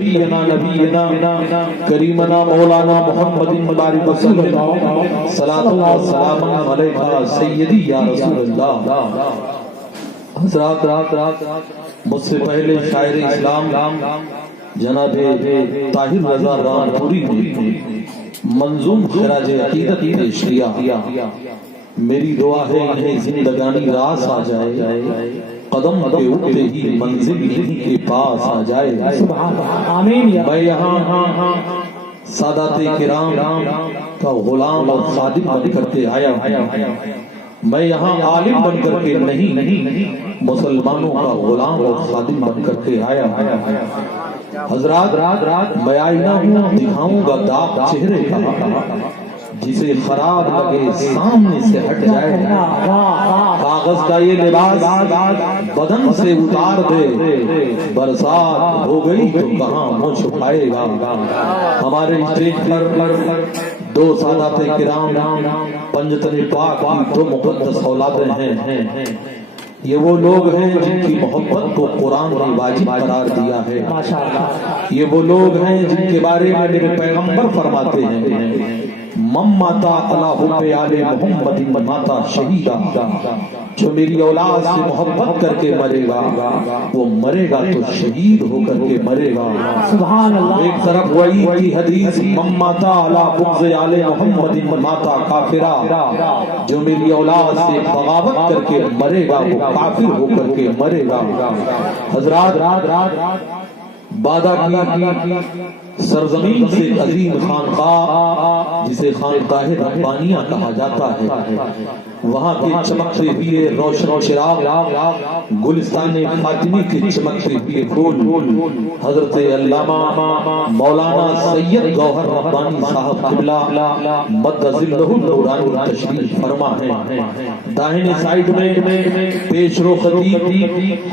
نبینا کریمنا مولانا محمد مبارک رسول اللہ صلاۃ اللہ سلام علیکہ سیدی یا رسول اللہ۔ حضرات مجھ سے پہلے شاعر اسلام جناب طاہر رضا رامپوری نے منظوم خراج عقیدت پیش کیا۔ میری دعا ہے انہیں زندگانی راس آ جائے، قدم کے اٹھتے ہی منزل انہیں کے پاس آ جائے۔ میں یہاں سادات کرام کا غلام اور خادم بن کر کے آیا ہوں، میں یہاں عالم بن کر کے نہیں، مسلمانوں کا غلام اور خادم بن کر کے آیا ہوں۔ حضرات میں آئینہ ہوں، دکھاؤں گا داغ چہرے کا، جسے خراب لگے سامنے سے ہٹ جائے۔ کاغذ کا یہ لباس بدن سے اتار دے، برسات ہو گئی تو کہاں منہ چھپائے گا۔ ہمارے اسٹیج پر دو سادات کرام پنجتن پاک کی دو مقدس اولادیں ہیں۔ یہ وہ لوگ ہیں جن کی محبت کو قرآن نے واجب قرار دیا ہے۔ یہ وہ لوگ ہیں جن کے بارے میں میرے پیغمبر فرماتے ہیں من ماتا علی حب آل محمد ماتا شہیدا، جو میری اولاد سے محبت کر کے مرے گا وہ مرے گا تو شہید ہو کر کے مرے گا۔ سبحان اللہ۔ ایک طرف وعید کی حدیث من ماتا علی بغض آل محمد ماتا کافرا، جو میری اولاد سے بغاوت کر کے مرے گا وہ کافر ہو کر کے مرے گا۔ حضرات بادہ کی سرزمین سے عظیم خانقاہ جسے خانقاہ ربانیہ کہا جاتا ہے، وہاں کے چمکتے ہوئے روشن چراغ، گلستان فاطمی کے چمکتے ہوئے پھول، حضرت علامہ مولانا سید گوہر ربانی صاحب قبلہ مد ظلہ النورانی تشریف فرما ہے۔ داہنے سائیڈ میں پیش رو خطیب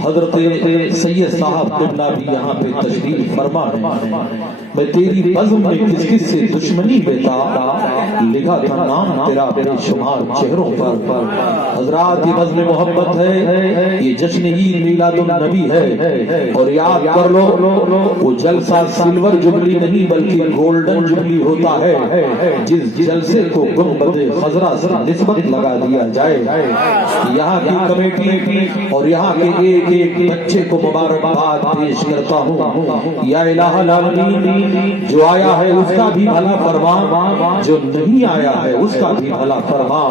حضرت سید صاحب قبلہ بھی یہاں پہ تشریف فرما ہے۔ میں تیری بزم میں کس کس سے دشمنی بیتا، لکھا تھا نام تیرا بے شمار چہروں پر۔ حضرات یہ بزم محبت ہے، یہ جشن عید میلاد النبی ہے، اور یاد کر لو وہ جلسہ سلور جبلی نہیں بلکہ گولڈن جبلی ہوتا ہے، جس جلسے کو گنبد خضرا سے نسبت لگا دیا جائے۔ یہاں کی کمیٹی اور یہاں کے ایک ایک بچے کو مبارکباد پیش کرتا ہوں۔ یا الہ العالمین، جو آیا ہے اس کا بھی بھلا فرما، جو نہیں آیا ہے اس کا بھی بھلا فرما۔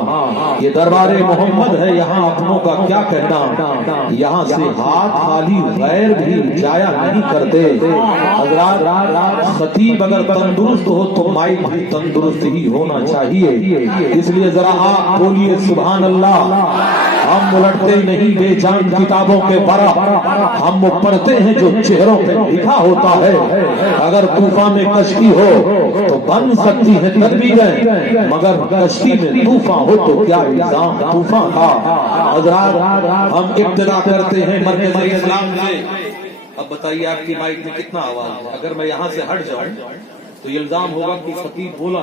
یہ دربار محمد ہے، یہاں اپنوں کا کیا کہنا، یہاں سے ہاتھ خالی غیر بھی جایا نہیں کرتے۔ حضرات خطیب اگر تندرست ہو تو مائک بھی تندرست ہی ہونا چاہیے، اس لیے ذرا آپ بولیے سبحان اللہ۔ ہم الٹتے نہیں بے جان کتابوں کے برا، ہم وہ پڑھتے ہیں جو چہروں پہ لکھا ہوتا ہے۔ اگر طوفان میں کشتی ہو تو بن سکتی ہے تدبیریں، مگر کشتی میں طوفان ہو تو کیا الزام طوفان کا۔ حضرات ہم ابتدا کرتے ہیں مرکز اسلام سے۔ اب بتائیے آپ کی مائک میں کتنا آواز ہے؟ اگر میں یہاں سے ہٹ جاؤں تو یہ الزام ہوگا کہ خطیب بولا۔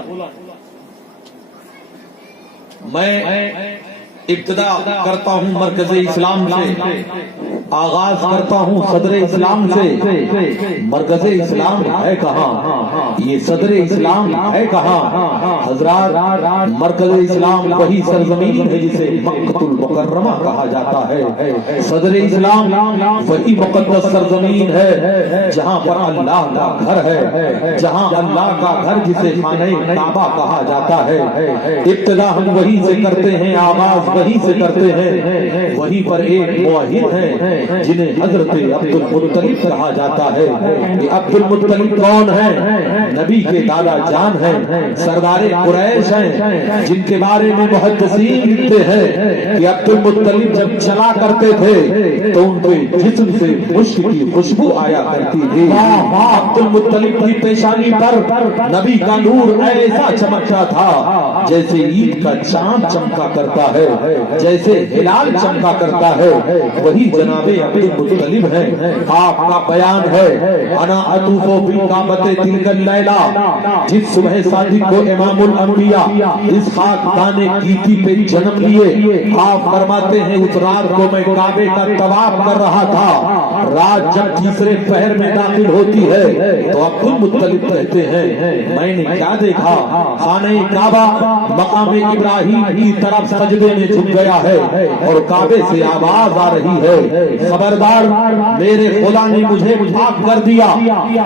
میں ابتدا کرتا ہوں مرکز اسلام سے، آغاز کرتا ہوں صدر اسلام سے۔ مرکز اسلام ہے کہاں؟ یہ صدر اسلام ہے کہاں؟ حضرات مرکز اسلام وہی سرزمین ہے جسے مکہ المکرمہ کہا جاتا ہے۔ صدر اسلام وہی مقدس سرزمین ہے جہاں پر اللہ کا گھر ہے، جہاں اللہ کا گھر جسے خانہ کعبہ کہا جاتا ہے۔ ابتدا ہم وہی سے کرتے ہیں، آغاز وہی سے کرتے ہیں۔ وہیں پر ایک موحد ہے جنہیں حضرت عبد المطلب کہا جاتا ہے۔ یہ عبد المطلب کون ہے؟ نبی کے دادا جان ہیں، سردار قریش ہیں، جن کے بارے میں محدثین لکھتے ہیں کہ عبد المطلب جب چلا کرتے تھے تو ان کے جسم سے مشک کی خوشبو آیا کرتی تھی۔ عبد المطلب کی پیشانی پر نبی کا نور ایسا چمکتا تھا جیسے عید کا چاند چمکا کرتا ہے، جیسے ہلال چمکا کرتا ہے، وہی جناب عبد المطلب ہے۔ آپ کا بیان ہے انا اطوف بالکعبۃ تلک اللیلہ، جس صبح صادق کو امام الانبیاء اس خاکدان گیتی پہ جنم لیے، آپ فرماتے ہیں اس رات کو میں کعبے کا طواف کر رہا تھا۔ رات جب تیسرے پہر میں داخل ہوتی ہے تو عبد المطلب کہتے ہیں میں نے کیا دیکھا، خانہ کعبہ مقام ابراہیم کی طرف سجدے میں جھک گیا ہے اور کعبے سے آواز آ رہی ہے خبردار میرے خدا نے مجھے پاک کر دیا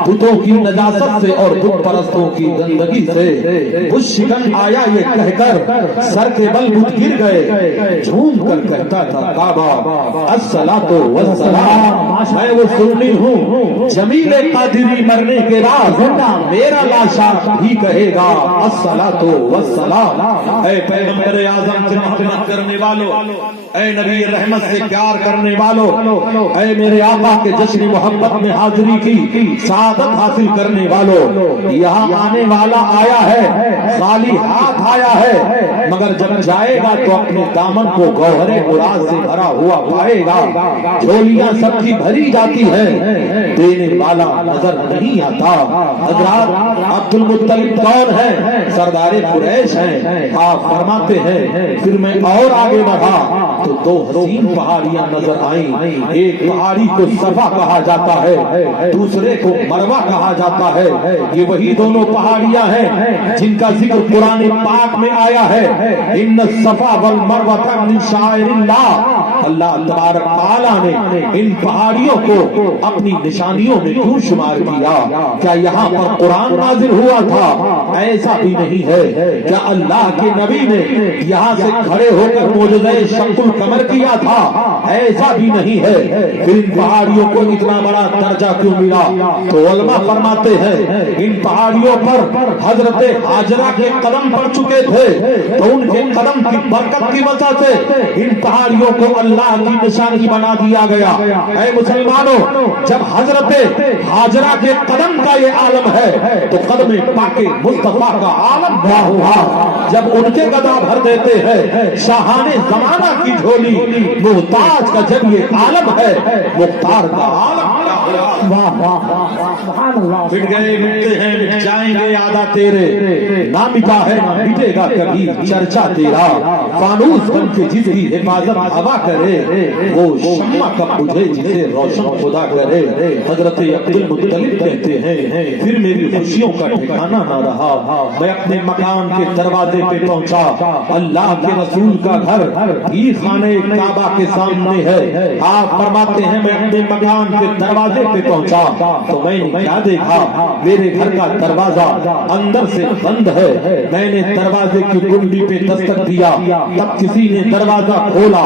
بتوں کی نجاست سے اور بت پرستوں کی گندگی سے۔ بت شکن آیا یہ کہہ کر سر کے بل بت گر گئے، جھوم کر کہتا تھا کعبہ الصلاۃ والسلام، میں وہ سنی ہوں جمیل قادری مرنے کے بعد میرا لاشا بھی کہے گا الصلاۃ والسلام۔ اے پیغمبر اعظم سے محبت کرنے والوں، اے نبی رحمت سے پیار کرنے والوں، اے میرے آقا کے جشن محبت میں حاضری کی سعادت حاصل کرنے والوں، یہاں آنے والا آیا ہے خالی ہاتھ آیا ہے، مگر جب جائے گا تو اپنے دامن کو گوہر مراد سے بھرا ہوا پائے گا۔ جھولیاں سب کی بھری جاتی ہیں، دینے والا نظر نہیں آتا۔ حضرات عبد المطلب کون ہے؟ سردار قریش ہیں۔ آپ فرماتے ہیں پھر میں اور آگے بڑھا تو دو حسین پہاڑیاں نظر آئیں، ایک پہاڑی کو صفا کہا جاتا ہے، دوسرے کو مروہ کہا جاتا ہے۔ یہ وہی دونوں پہاڑیاں ہیں جن کا ذکر قرآن پاک میں آیا ہے، ان الصفا والمروہ من شعائر اللہ۔ اللہ تبارک تعالیٰ نے ان پہاڑیوں کو اپنی نشانیوں میں کیوں شمار کیا؟ کیا یہاں پر قرآن نازل ہوا تھا؟ ایسا بھی نہیں ہے۔ کیا اللہ کے نبی نے یہاں سے کھڑے ہو کر معجزہ شق القمر کیا تھا؟ ایسا بھی نہیں ہے۔ پھر ان پہاڑیوں کو اتنا بڑا درجہ کیوں ملا؟ تو علماء فرماتے ہیں ان پہاڑیوں پر حضرت ہاجرہ کے قدم پڑ چکے تھے، تو ان کے قدم کی برکت کی وجہ سے ان پہاڑیوں کو اللہ کی نشانی بنا دیا گیا۔ اے مسلمانوں، جب حضرت ہاجرہ کے قدم کا یہ عالم ہے تو قدم پاک مصطفیٰ کا عالم کیا ہوا؟ جب ان کے قدم بھر دیتے ہیں شاہان زمانہ کی جھولی، محتاج کا جب یہ عالم ہے مختار کا عالم کیا ہوا؟ مٹ گئے مٹتے ہیں مٹ جائیں گے یاداں تیرے، نہ مٹا ہے نہ مٹے گا کبھی چرچا تیرا۔ فانوس بن کے جس کی حفاظت ہوا کرے وہ شمع کب بجھے جسے روشن خدا کرے۔ حضرت عبد المطلب کہتے ہیں پھر میری خوشیوں کا ٹھکانہ نہ رہا، میں اپنے مکان کے دروازے پہ پہنچا، اللہ کے رسول کا گھر ہی خانہ کعبہ کے سامنے ہے۔ آپ فرماتے ہیں میں اپنے مکان کے دروازے پہ پہنچا تو میں نے کیا دیکھا؟ میرے گھر کا دروازہ اندر سے بند ہے۔ میں نے دروازے کی کنڈی پہ دستک دیا، تب کسی نے دروازہ کھولا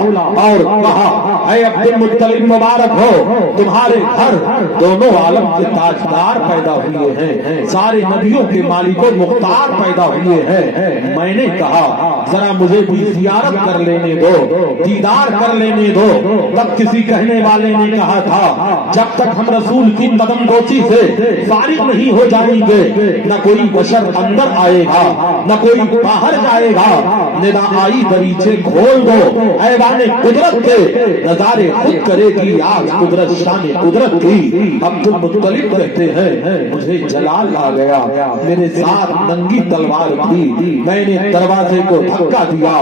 اور کہا اے عبد المطلب مبارک ہو، تمہارے گھر دونوں عالم کے تاجدار پیدا ہوئے ہیں، سارے نبیوں کے مالک و مختار پیدا ہوئے ہیں۔ میں نے کہا ذرا مجھے بھی زیارت کر لینے دو، دیدار کر لینے دو۔ تب کسی کہنے والے نے کہا تھا جب تک ہم رسول کی قدم گوچی سے فارغ نہیں ہو جائیں گے نہ کوئی بشر اندر آئے گا نہ کوئی باہر جائے گا۔ ندا آئی دریچے کھول دو، ایوان قدرت کے نظارے خود کرے گی آج قدرت شان قدرت کی۔ عبد المطلب کہتے ہیں مجھے جلال آ گیا، میرے ساتھ ننگی تلوار تھی، میں نے دروازے کو دھکا دیا،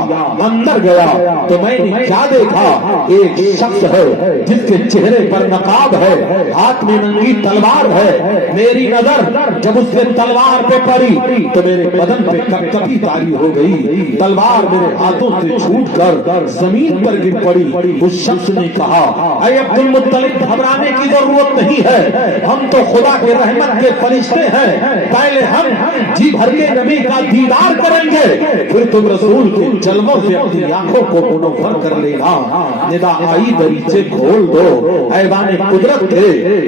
اندر گیا تو میں نے کیا دیکھا؟ ایک شخص ہے جس کے چہرے پر نقاب ہے، ہاتھ میں ننگی تلوار ہے۔ میری نظر جب اس کے تلوار پہ پڑی تو میرے بدن پہ کپکپی طاری ہو گئی، تلوار میرے ہاتھوں سے چھوٹ کر زمین پر گر پڑی۔ اس شخص نے کہا اے عبد المطلب گھبرانے کی ضرورت نہیں ہے، ہم تو خدا کے رحمت کے فرشتے ہیں، پہلے ہم جی بھر کے نبی کا دیدار کریں گے، پھر تم رسول کے جلووں سے اپنی آنکھوں کو منور کر لینا۔ ندا آئی دریچے کھول دو، ایوان قدرت کے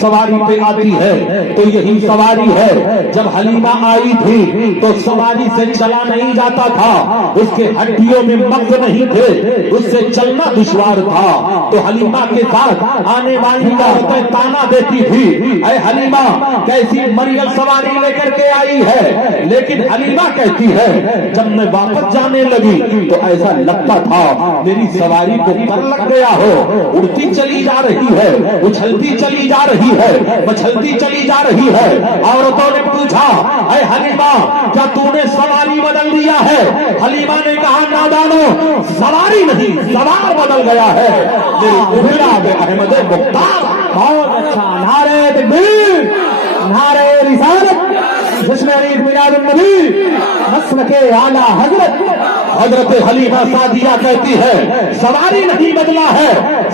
سواری پہ آتی ہے تو یہی سواری ہے. جب حلیمہ آئی تھی تو سواری سے چلا نہیں جاتا تھا, اس کے ہڈیوں میں مغز نہیں تھے, اس سے چلنا دشوار تھا. تو حلیمہ کے ساتھ آنے والی عورتیں تانا دیتی تھی, اے حلیمہ کیسی مریل سواری لے کر کے آئی ہے. لیکن حلیمہ کہتی ہے جب میں واپس جانے لگی تو ایسا لگتا تھا میری سواری کو پر لگ گیا ہو, اڑتی چلی جا رہی ہے, اچھلتی چلی جا رہی ہے, مچھلتی چلی جا رہی ہے. عورتوں نے پوچھا اے حلیمہ کیا تو نے سواری بدل دیا ہے؟ حلیمہ نے کہا نادانو, سواری نہیں سوار بدل گیا ہے. احمد مختار. بہت اچھا. نعرہ تکبیر, نعرہ رسالت, جشن عید میلاد النبی, مسلک اعلیٰ حضرت. حضرت حلیمہ سعدیہ کہتی ہے سواری نہیں بدلا ہے,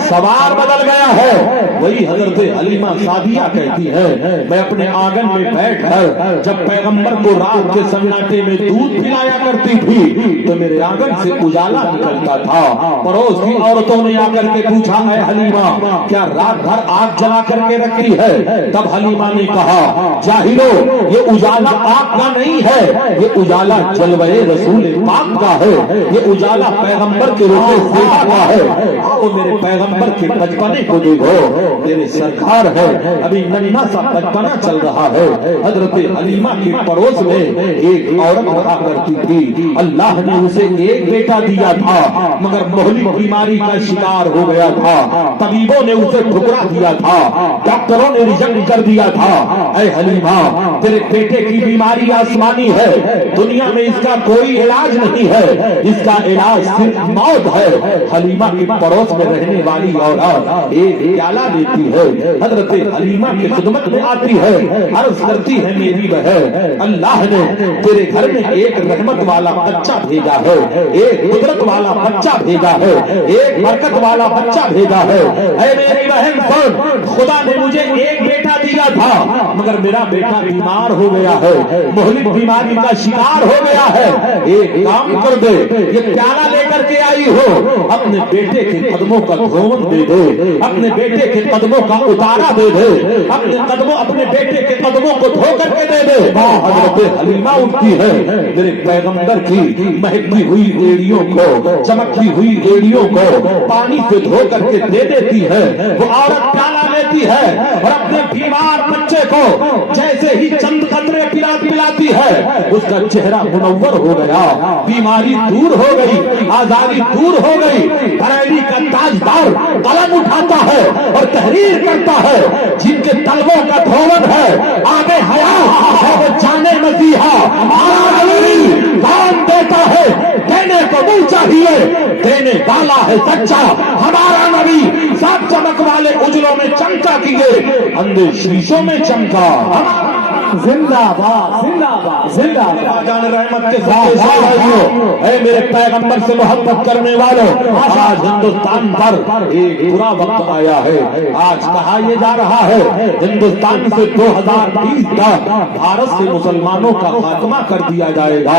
سوار بدل گیا ہے. وہی حضرت حلیمہ سعدیہ کہتی ہے میں اپنے آنگن میں بیٹھ کر جب پیغمبر کو رات کے سناٹے میں دودھ پلایا کرتی تھی تو میرے آنگن سے اجالا نکلتا تھا. پڑوس کی عورتوں نے آ کر کے پوچھا اے حلیمہ کیا رات بھر آگ جلا کر کے رکھی ہے؟ تب حلیمہ نے کہا جاہلو یہ اجالا آگ کا نہیں ہے, یہ اجالا جلوہ رسول پاک کا ہے, یہ اجالا پیغمبر کے روپے سے آتا ہے. آؤ میرے پیغمبر کے بچپنے کو دیکھو, میرے سرکار ہے ابھی ننھا سا بچپنا چل رہا ہے. حضرت حلیمہ کے پڑوس میں ایک عورت رہا کرتی تھی, اللہ نے اسے ایک بیٹا دیا تھا مگر مہلک بیماری کا شکار ہو گیا تھا. طبیبوں نے اسے ٹھکرا دیا تھا, ڈاکٹروں نے ریجیکٹ کر دیا تھا. اے حلیمہ تیرے بیٹے کی بیماری آسمانی ہے, دنیا میں اس کا کوئی علاج نہیں ہے, اس کا علاج صرف موت ہے. حلیمہ کے پڑوس میں رہنے والی عورت ایک پیالہ لیتی ہے, حضرت حلیمہ کی خدمت میں آتی ہے, عرض کرتی ہے میری بہن اللہ نے تیرے گھر میں ایک رحمت والا بچہ بھیجا ہے, ایک قدرت والا بچہ بھیجا ہے, ایک برکت والا بچہ بھیجا ہے. اے میری بہن سن, خدا نے مجھے ایک بیٹا دیا تھا مگر میرا بیٹا بیمار ہو گیا ہے, مہلک بیماری کا شکار ہو گیا ہے. ایک کام کر دے, یہ پیالہ لے کر کے آئی ہو اپنے بیٹے کے قدموں کا دھون دے دے, اپنے بیٹے کے قدموں کا اتارا دے دے, اپنے بیٹے کے قدموں کو دھو کر کے دے دے. حضرت حلیمہ اٹھتی ہے, میرے پیغمبر کی مہکتی ہوئی ایڑیوں کو, چمکتی ہوئی ایڑیوں کو پانی سے دھو کر کے دے دیتی ہے. وہ عورت پیالہ لیتی ہے اور اپنے بیمار بچے کو جیسے ہی چند قطرے پلاتی ہے اس کا چہرہ منور ہو گیا, بیماری دور ہو گئی, آزادی دور ہو گئی. بریلی کا تاجدار قلم اٹھاتا ہے اور تحریر کرتا ہے, جن کے طلبوں کا دھون ہے آب حیات ہے وہ جانے مسیحا کام دیتا ہے, دینے کو دل چاہیے, دینے والا ہے سچا. ہمارا نبی سات چمک والے اجلوں میں چمکا کیے, اندھے شیشوں میں چمکا. زندہ باد, زندہ باد, زندہ باد. جان رحمت کے ساتھ اے میرے پیغمبر سے محبت کرنے والوں, آج ہندوستان پر ایک برا وقت آیا ہے. آج کہا یہ جا رہا ہے ہندوستان سے 2020 تک بھارت سے مسلمانوں کا خاتمہ کر دیا جائے گا.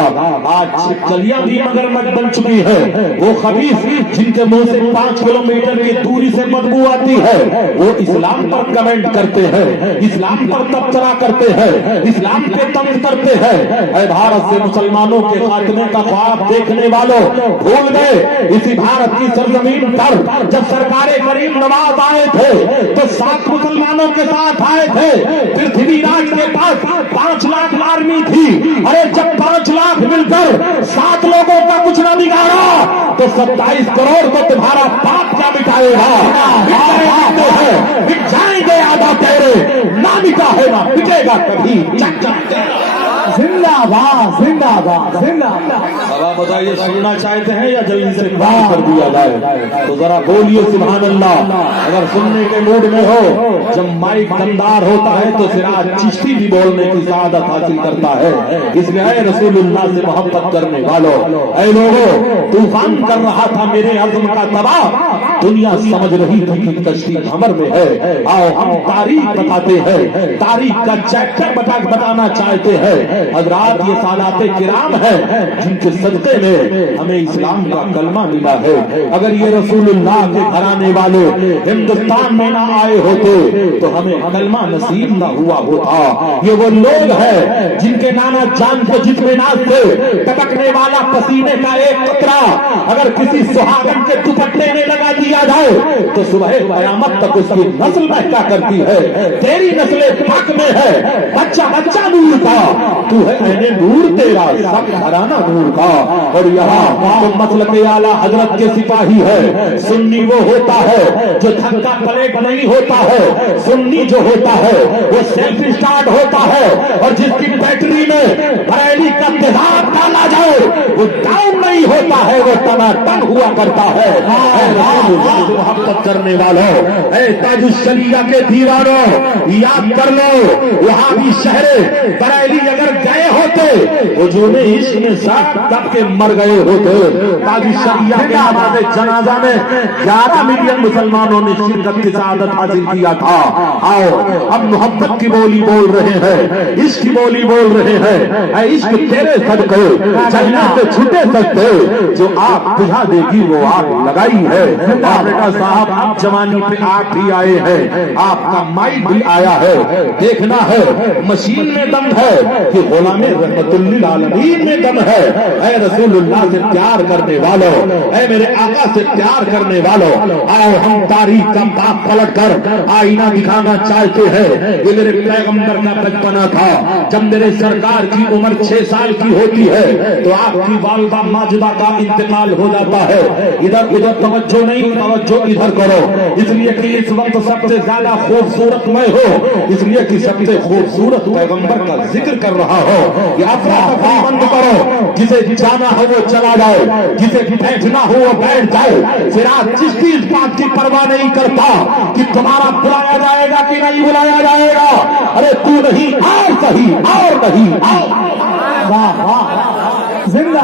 آج چھپکلیاں بھی مگرمچھ بن چکی ہے. وہ خبیث جن کے منہ سے 5 کلومیٹر کی دوری سے بدبو آتی ہے وہ اسلام پر کمنٹ کرتے ہیں, اسلام پر تبصرہ کرتے ہیں, اسلام کے طنز کرتے ہیں. اے بھارت سے مسلمانوں کے خاتمے کا خواب دیکھنے والوں, بھول گئے اسی بھارت کی سرزمین پر جب سرکار کریم نواز آئے تھے تو 7 مسلمانوں کے ساتھ آئے تھے. پرتھوی راج کے پاس 5 لاکھ آرمی تھی. ارے جب 5 لاکھ مل کر 7 لوگوں کا کچھ نہ بگاڑا تو 27 کروڑ کو تمہارا باپ کیا مٹائے گا؟ مٹ جائیں گے آدھا تیرے, نہ مٹا ہے نہ مٹے گا کبھی. زندہ باد, زندہ باد, زندہ باد. اب آپ بتائیے سننا چاہتے ہیں یا جلدی سے بات کر دیا جائے تو ذرا بولیے سبحان اللہ. اگر سننے کے موڈ میں ہو, جب مائک دمدار ہوتا ہے تو سراج چشتی بھی بولنے کی سعادت حاصل کرتا ہے. اس لیے اے رسول اللہ سے محبت کرنے والوں, اے لوگوں طوفان کر رہا تھا میرے عزم کا تباہ, دنیا سمجھ رہی تھی کہ کشتی خبر میں ہے. آؤ ہم تاریخ بتاتے ہیں, تاریخ کا چیپٹر بتانا چاہتے ہیں. حضرات یہ سادات کرام ہے جن کے صدقے میں ہمیں اسلام کا کلمہ ملا ہے. اگر یہ رسول اللہ کے گھرانے والے ہندوستان میں نہ آئے ہوتے تو ہمیں کلمہ نصیب نہ ہوا ہوتا. یہ وہ لوگ ہیں جن کے نانا جان کو جتمنات سے ٹپکنے والا پسینے کا ایک قطرہ اگر کسی سہاگن کے دوپٹے میں لگا دیا جائے تو صبح قیامت تک اس کی نسل مہکا کرتی ہے. تیری نسل پاک میں ہے بچہ بچہ نور کا, تو ہے اہل نور تیرا سب گھرانہ نور کا. اور یہاں تو مسلک اعلیٰ حضرت کے سپاہی ہے. سنی وہ ہوتا ہے جو دھکا پلیٹ نہیں ہوتا ہے. سنی جو ہوتا ہے وہ سیلف اسٹارٹ ہوتا ہے, اور جس کی بیٹری میں بریلی کا تیزاب ڈالا جائے وہ ڈاؤن نہیں ہوتا ہے, وہ ٹناٹن ہوا کرتا ہے. محبت کرنے والوں, اے تاج الشریعہ کے دیوانوں, یاد کر لو وہاں بھی شہر بریلی اگر گئے ہوتے ہجوم عشق میں ساتھ دب کے مر گئے ہوتے. تاج الشریعہ کے نماز جنازہ میں 11 ملین مسلمانوں نے شرکت کی سعادت حاصل کیا تھا. آؤ اب محبت کی بولی بول رہے ہیں, عشق کی بولی بول رہے ہیں. اے عشق تیرے صدقے جنت سے چھوٹے سکتے, جو آگ بجھا دے گی وہ آگ لگائی ہے. بیٹا صاحب اب جوانی پہ آپ بھی آئے ہیں, آپ کا مائک بھی آیا ہے. دیکھنا ہے مشین میں دم ہے کہ غلام رحمت للعالمین میں دم ہے. اے رسول اللہ سے پیار کرنے والوں, اے میرے آقا سے پیار کرنے والوں, آؤ ہم تاریخ کا پاک پلٹ کر آئینہ دکھانا چاہتے ہیں. یہ میرے پیغمبر کا بچپنا تھا. جب میرے سرکار کی عمر 6 سال کی ہوتی ہے تو آپ کی والدہ ماجدہ کا انتقال ہو جاتا ہے. ادھر ادھر توجہ نہیں, توجہ ادھر کرو, اس لیے کہ اس وقت سب سے زیادہ خوبصورت میں ہو, اس لیے کہ سب سے خوبصورت پیغمبر کا ذکر کر رہا ہو. یہ افراتفری بند کرو, جسے جانا ہو وہ چلا جائے, جسے بیٹھنا ہو وہ بیٹھ جائے. فراز چشتی اس بات کی پرواہ نہیں کرتا کہ تمہارا بلایا جائے گا کہ نہیں بلایا جائے گا. ارے تو نہیں آؤ صحیح, اور نہیں آؤ. واہ واہ, زندہ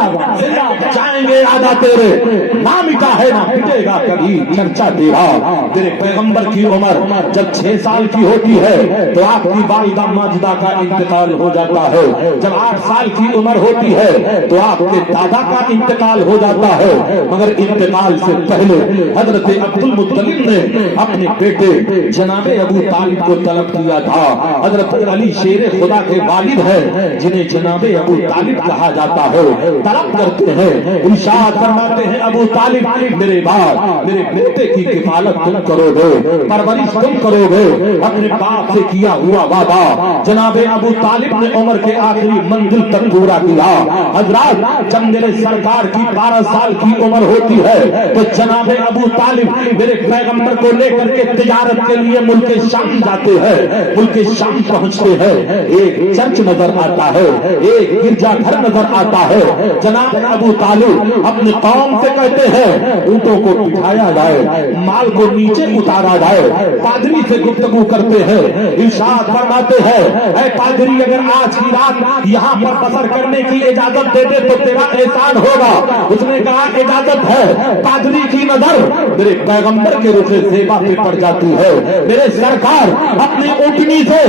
جائیں گے آدھا تیرے, نہ مٹا ہے نہ مٹے گا کبھی چرچا تیرا. تیرے پیغمبر کی عمر جب 6 سال کی ہوتی ہے تو آپ کی والدہ ماجدہ کا انتقال ہو جاتا ہے. جب 8 سال کی عمر ہوتی ہے تو آپ کے دادا کا انتقال ہو جاتا ہے. مگر انتقال سے پہلے حضرت عبد المطلب نے اپنے بیٹے جناب ابو طالب کو طلب کیا تھا. حضرت علی شیر خدا کے والد ہیں جنہیں جناب ابو طالب کہا جاتا ہے. طلب کرتے ہیں, ارشاد فرماتے ہیں ابو طالب میرے بعد میرے بیٹے کی کفالت تم کرو گے, پرورش تم کرو گے. اپنے باپ سے کیا ہوا وعدہ جناب ابو طالب نے عمر کے آخری منزل تک پورا کیا. حضرات جب میرے سرکار کی 12 سال کی عمر ہوتی ہے تو جناب ابو طالب میرے پیغمبر کو لے کر کے تجارت کے لیے ملک شام جاتے ہیں. ملک شام پہنچتے ہیں, ایک چرچ نظر آتا ہے, ایک گرجا گھر نظر آتا ہے. جناب ابو طالب اپنی قوم سے کہتے ہیں اونٹوں کو بٹھایا جائے, مال کو نیچے اتارا جائے. پادری سے گفتگو کرتے ہیں, ارشاد فرماتے ہیں اے پادری اگر آج کی رات یہاں پر بسر کرنے کی اجازت دے دے تو تیرا احسان ہوگا. اس نے کہا اجازت ہے. پادری کی نظر میرے پیغمبر کے رخ زیبا پہ پڑ جاتی ہے. میرے سرکار اپنی اونٹنی سے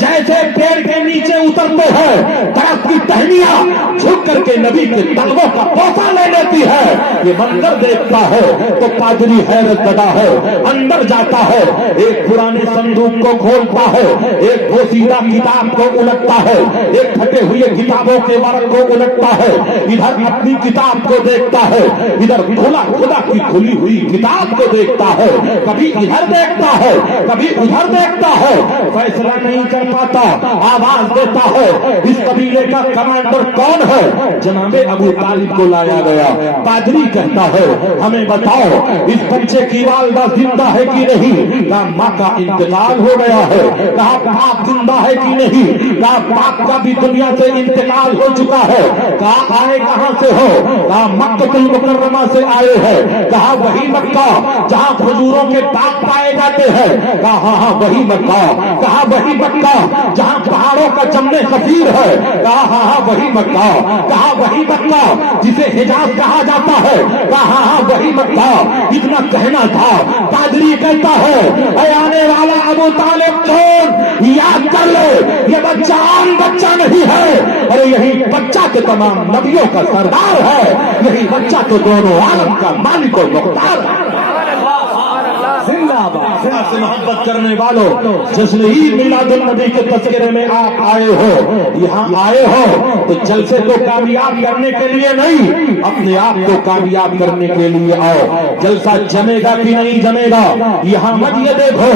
جیسے پیڑ کے نیچے اترتے ہیں درخت کی ٹہنیاں جھک کر کے نبی کے تلووں کا بوسہ لے لیتی ہے. یہ منظر دیکھتا ہے تو پادری حیرت زدہ ہے, اندر جاتا ہے, ایک پرانے صندوق کو کھولتا ہے, ایک بوسیدہ کتاب کو الٹتا ہے, ایک پھٹے ہوئے کتابوں کے ورق کو الٹتا ہے. ادھر اپنی کتاب کو دیکھتا ہے, ادھر خدا کی کھلی ہوئی کتاب کو دیکھتا ہے. کبھی ادھر دیکھتا ہے, کبھی ادھر دیکھتا ہے, فیصلہ نہیں کر پاتا. آواز دیتا ہے اس قبیلے کا کمانڈر کون ہے؟ جناب ابو طالب کو لایا گیا. پادری کہتا ہے ہمیں بتاؤ اس بچے کی والدہ زندہ ہے کہ نہیں؟ کہا ماں کا انتقال ہو گیا ہے. کہا باپ زندہ ہے کہ نہیں؟ کہا باپ کا بھی دنیا سے انتقال ہو چکا ہے. کہا آئے کہاں سے ہو؟ کہا مکہ المکرمہ سے آئے ہیں. کہا وہی مکہ جہاں کھجوروں کے باغ پائے جاتے ہیں؟ کہا ہاں ہاں وہی مکہ. کہا وہی مکہ جہاں پہاڑوں کا جمنے کثیر ہے؟ کہا ہاں ہاں وہی مکہ. کہا وہی مکہ جسے حجاز کہا جاتا ہے، کہا ہاں وہی مکہ، اتنا کہنا تھا۔ قادری کہتا ہے اے آنے والا ابو طالب کون، یاد کر لے یہ بچہ عام بچہ نہیں ہے، ارے یہی بچہ تو تمام نبیوں کا سردار ہے، یہی بچہ تو دونوں عالم کا مالک و مختار ہے۔ زندہ باد۔ سے محبت کرنے والوں، جشن عید میلاد النبی کے تذکرے میں آپ آئے ہو، یہاں آئے ہو تو جلسے کو کامیاب کرنے کے لیے نہیں، اپنے آپ کو کامیاب کرنے کے لیے آؤ۔ جلسہ جمے گا کہ نہیں جمے گا یہاں مت یہ دیکھو،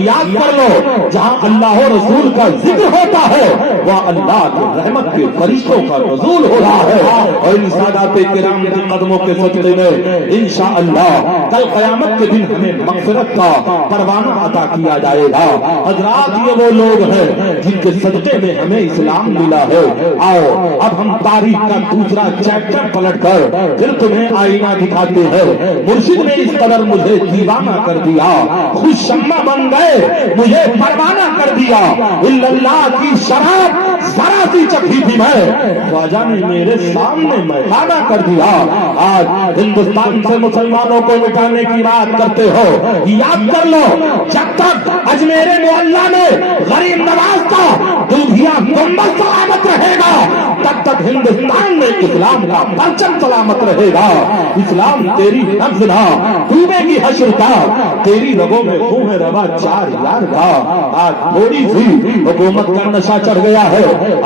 یاد کر لو جہاں اللہ و رسول کا ذکر ہوتا ہے وہاں اللہ کے رحمت کے فرشتوں کا نزول ہو رہا ہے، اور ان سادات کرام کے قدموں کے صدقے میں انشاءاللہ کل قیامت کے دن ہمیں مغفرت کا پروانہ عطا کیا جائے گا۔ حضرات یہ وہ لوگ ہیں جن کے صدقے میں ہمیں اسلام ملا ہے۔ آؤ اب ہم تاریخ کا دوسرا چیپٹر پلٹ کر پھر تمہیں آئینہ دکھاتے ہیں۔ مرشد نے اس قدر مجھے دیوانہ کر دیا، خوش شمع بن گئے مجھے پروانہ کر دیا، اللہ کی شراب ذرا سی چکھی تھی میں، خواجہ نے میرے سامنے میخانہ کر دیا۔ آج ہندوستان سے مسلمانوں کو مٹانے کی بات کرتے ہو، یاد کر لو جب تک اجمیر معلیٰ میں غریب نواز کا دودھیا گنبد سلامت رہے گا تب تک ہندوستان میں اسلام کا پرچم سلامت رہے گا۔ اسلام تیری نبض نہ ڈوبے گی حشر کا، تیری رگوں میں خون روا چار یار کا۔ آج تھوڑی سی حکومت کا نشہ چڑھ گیا ہے،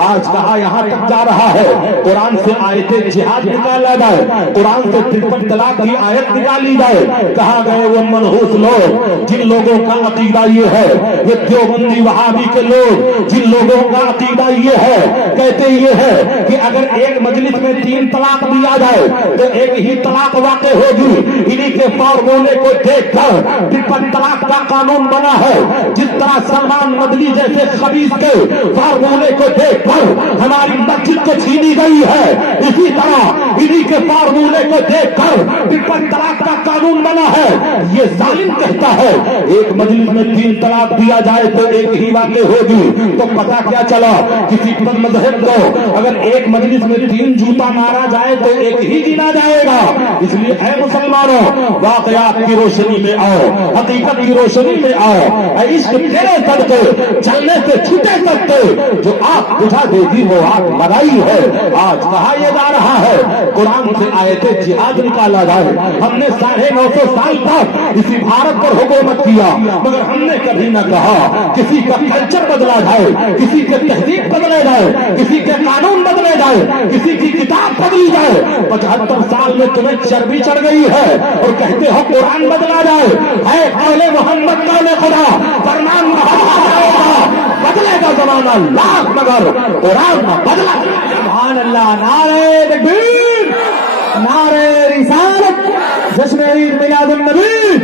آج کہا یہاں تک جا رہا ہے قرآن سے آیت جہاد نکالا جائے، قرآن سے 53 طلاق کی آیت نکالی جائے۔ کہاں گئے وہ منحوس لوگ جن لوگوں کا عقیدہ یہ ہے، یہ دیوبندی وہابی کے لوگ جن لوگوں کا عقیدہ یہ ہے، کہتے یہ ہے کہ اگر ایک مجلس میں 3 طلاق دیا جائے تو ایک ہی طلاق واقع ہوگی۔ انہی کے فارمولے کو دیکھ کر 53 طلاق کا قانون بنا ہے۔ جس طرح سلمان مدنی جیسے خبیث کے فارمولے کو دیکھ کر ہماری مسجد کو چھینی گئی ہے، اسی طرح انہی کے فارمولے کو دیکھ کر 53 طلاق کا قانون بنا ہے۔ یہ ظالم کہتا ہے ایک مجلس میں 3 طلاق دیا جائے تو ایک ہی واقع ہوگی، تو پتا کیا چلا کسی پر مذہب کو اگر ایک مجلس میں 3 جوتا مارا جائے تو ایک ہی گنا جائے گا۔ اس لیے اے مسلمانوں واقعات کی روشنی میں آؤ، حقیقت کی روشنی میں آؤ، عشق تیرے صدقے چلنے سے چھوٹے سکتے، جو آگ بجھا دے گی وہ آگ لگائی ہے۔ آج کہا یہ جا رہا ہے قرآن سے آیت جہاد نکالا جائے۔ ہم نے 950 سال تک اسی بھارت پر حکومت کیا، مگر ہم نے کبھی نہ کہا کسی کا کلچر بدلا جائے، کسی کے تہذیب بدلے جائے، کسی کے قانون بدلے جائے، کسی کی کتاب بدلی جائے۔ 75 سال میں تمہیں چربی چڑھ گئی ہے اور کہتے ہو قرآن بدلا جائے۔ اے قول محمد قول خدا، فرمان بدلے گا زمانہ لاکھ مگر قرآن نہ بدلا۔ سبحان اللہ، نعرہ تکبیر، نعرہ رسالت، جشن عید میلاد النبی،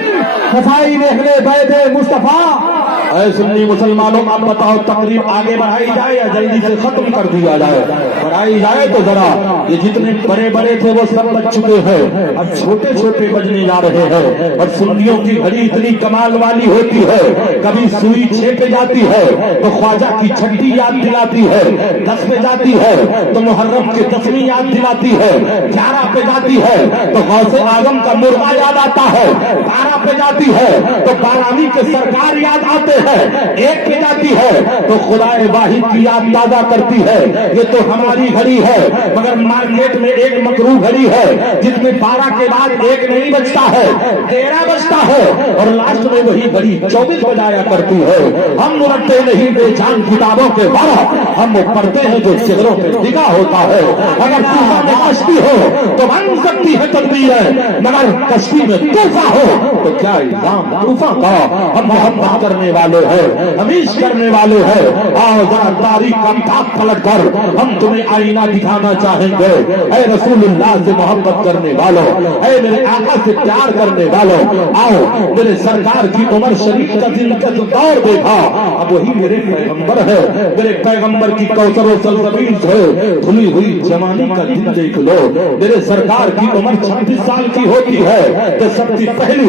مسائل اہل بیت مصطفیٰ۔ اے سنی مسلمانوں اب بتاؤ تقریب آگے بڑھائی جائے یا جلدی سے ختم کر دیا جائے؟ بڑھائی جائے تو ذرا یہ جتنے بڑے بڑے تھے وہ سب بچ چکے ہیں، اب چھوٹے چھوٹے بجنے جا رہے ہیں۔ اور سنیوں کی گھڑی اتنی کمال والی ہوتی ہے، کبھی سوئی 6 پہ جاتی ہے تو خواجہ کی چھٹی یاد دلاتی ہے، 10 پہ جاتی ہے تو محرم کی 10ویں یاد دلاتی ہے، 11 پہ جاتی ہے تو غوث اعظم کا مرغا یاد آتا ہے، 12 پہ جاتی ہے تو بارانی کے سرکار یاد آتے ہیں، 1 پہ جاتی ہے تو خدا واحد کی یاد تازہ کرتی ہے۔ یہ تو ہماری گھڑی ہے، مگر مارکیٹ میں ایک مکروہ گھڑی ہے جس میں 12 کے بعد 1 نہیں بجتا ہے، 13 بجتا ہے اور لاسٹ میں وہی گھڑی 24 بجایا کرتی ہے۔ ہم رکھتے نہیں بے جان کتابوں کے بارہ، ہم پڑھتے ہیں جو چہروں پہ لکھا ہوتا ہے۔ اگر طوفان میں کشتی ہو تو بن سکتی ہے تدبیر، مگر کشتی میں طوفان ہو تو کیا الزام طوفان کا؟ ہم محبت کرنے والے ہیں، ہمیش کرنے والے ہیں۔ آؤ ذرا تاریخ کا کتاب پلٹ کر ہم تمہیں آئینہ دکھانا چاہیں گے۔ اے رسول اللہ سے محبت کرنے والوں، اے میرے آقا سے پیار کرنے والوں، آؤ میرے سرکار کی عمر شریف کا زندگی دور دیکھا، اب وہی میرے پیغمبر ہے، میرے پیغمبر کی کوثر و سلسبیل سے دھلی ہوئی جوانی کا دن دیکھ لو۔ میرے سرکار کی عمر 26 سال کی ہوتی ہے تو سب سے پہلی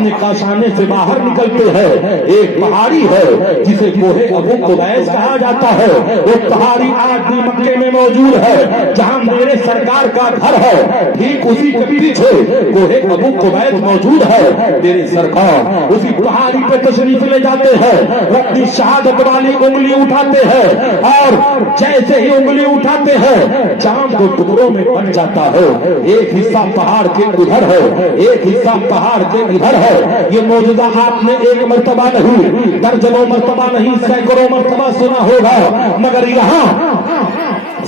اپنے کاشانے سے باہر نکلتے ہیں، ایک پہاڑی ہے جسے کوہ ابو قبیس کہا جاتا ہے، وہ پہاڑی آج بھی مکے میں موجود ہے جہاں میرے سرکار کا گھر ہے، ٹھیک اسی کے پیچھے کوہ ابو قبیس موجود ہے۔ میرے سرکار اسی پہاڑی پہ تشریف لے جاتے ہیں، اپنی شہادت والی انگلی اٹھاتے ہیں اور جیسے ہی انگلی اٹھاتے ہیں چاند کو ٹکڑوں میں بن جاتا ہے، ایک حصہ پہاڑ کے ادھر ہے، ایک حصہ پہاڑ کے ادھر ہے۔ یہ معجزہ آپ نے ایک مرتبہ نہیں، درجنوں مرتبہ نہیں، سینکڑوں مرتبہ سنا ہوگا، مگر یہاں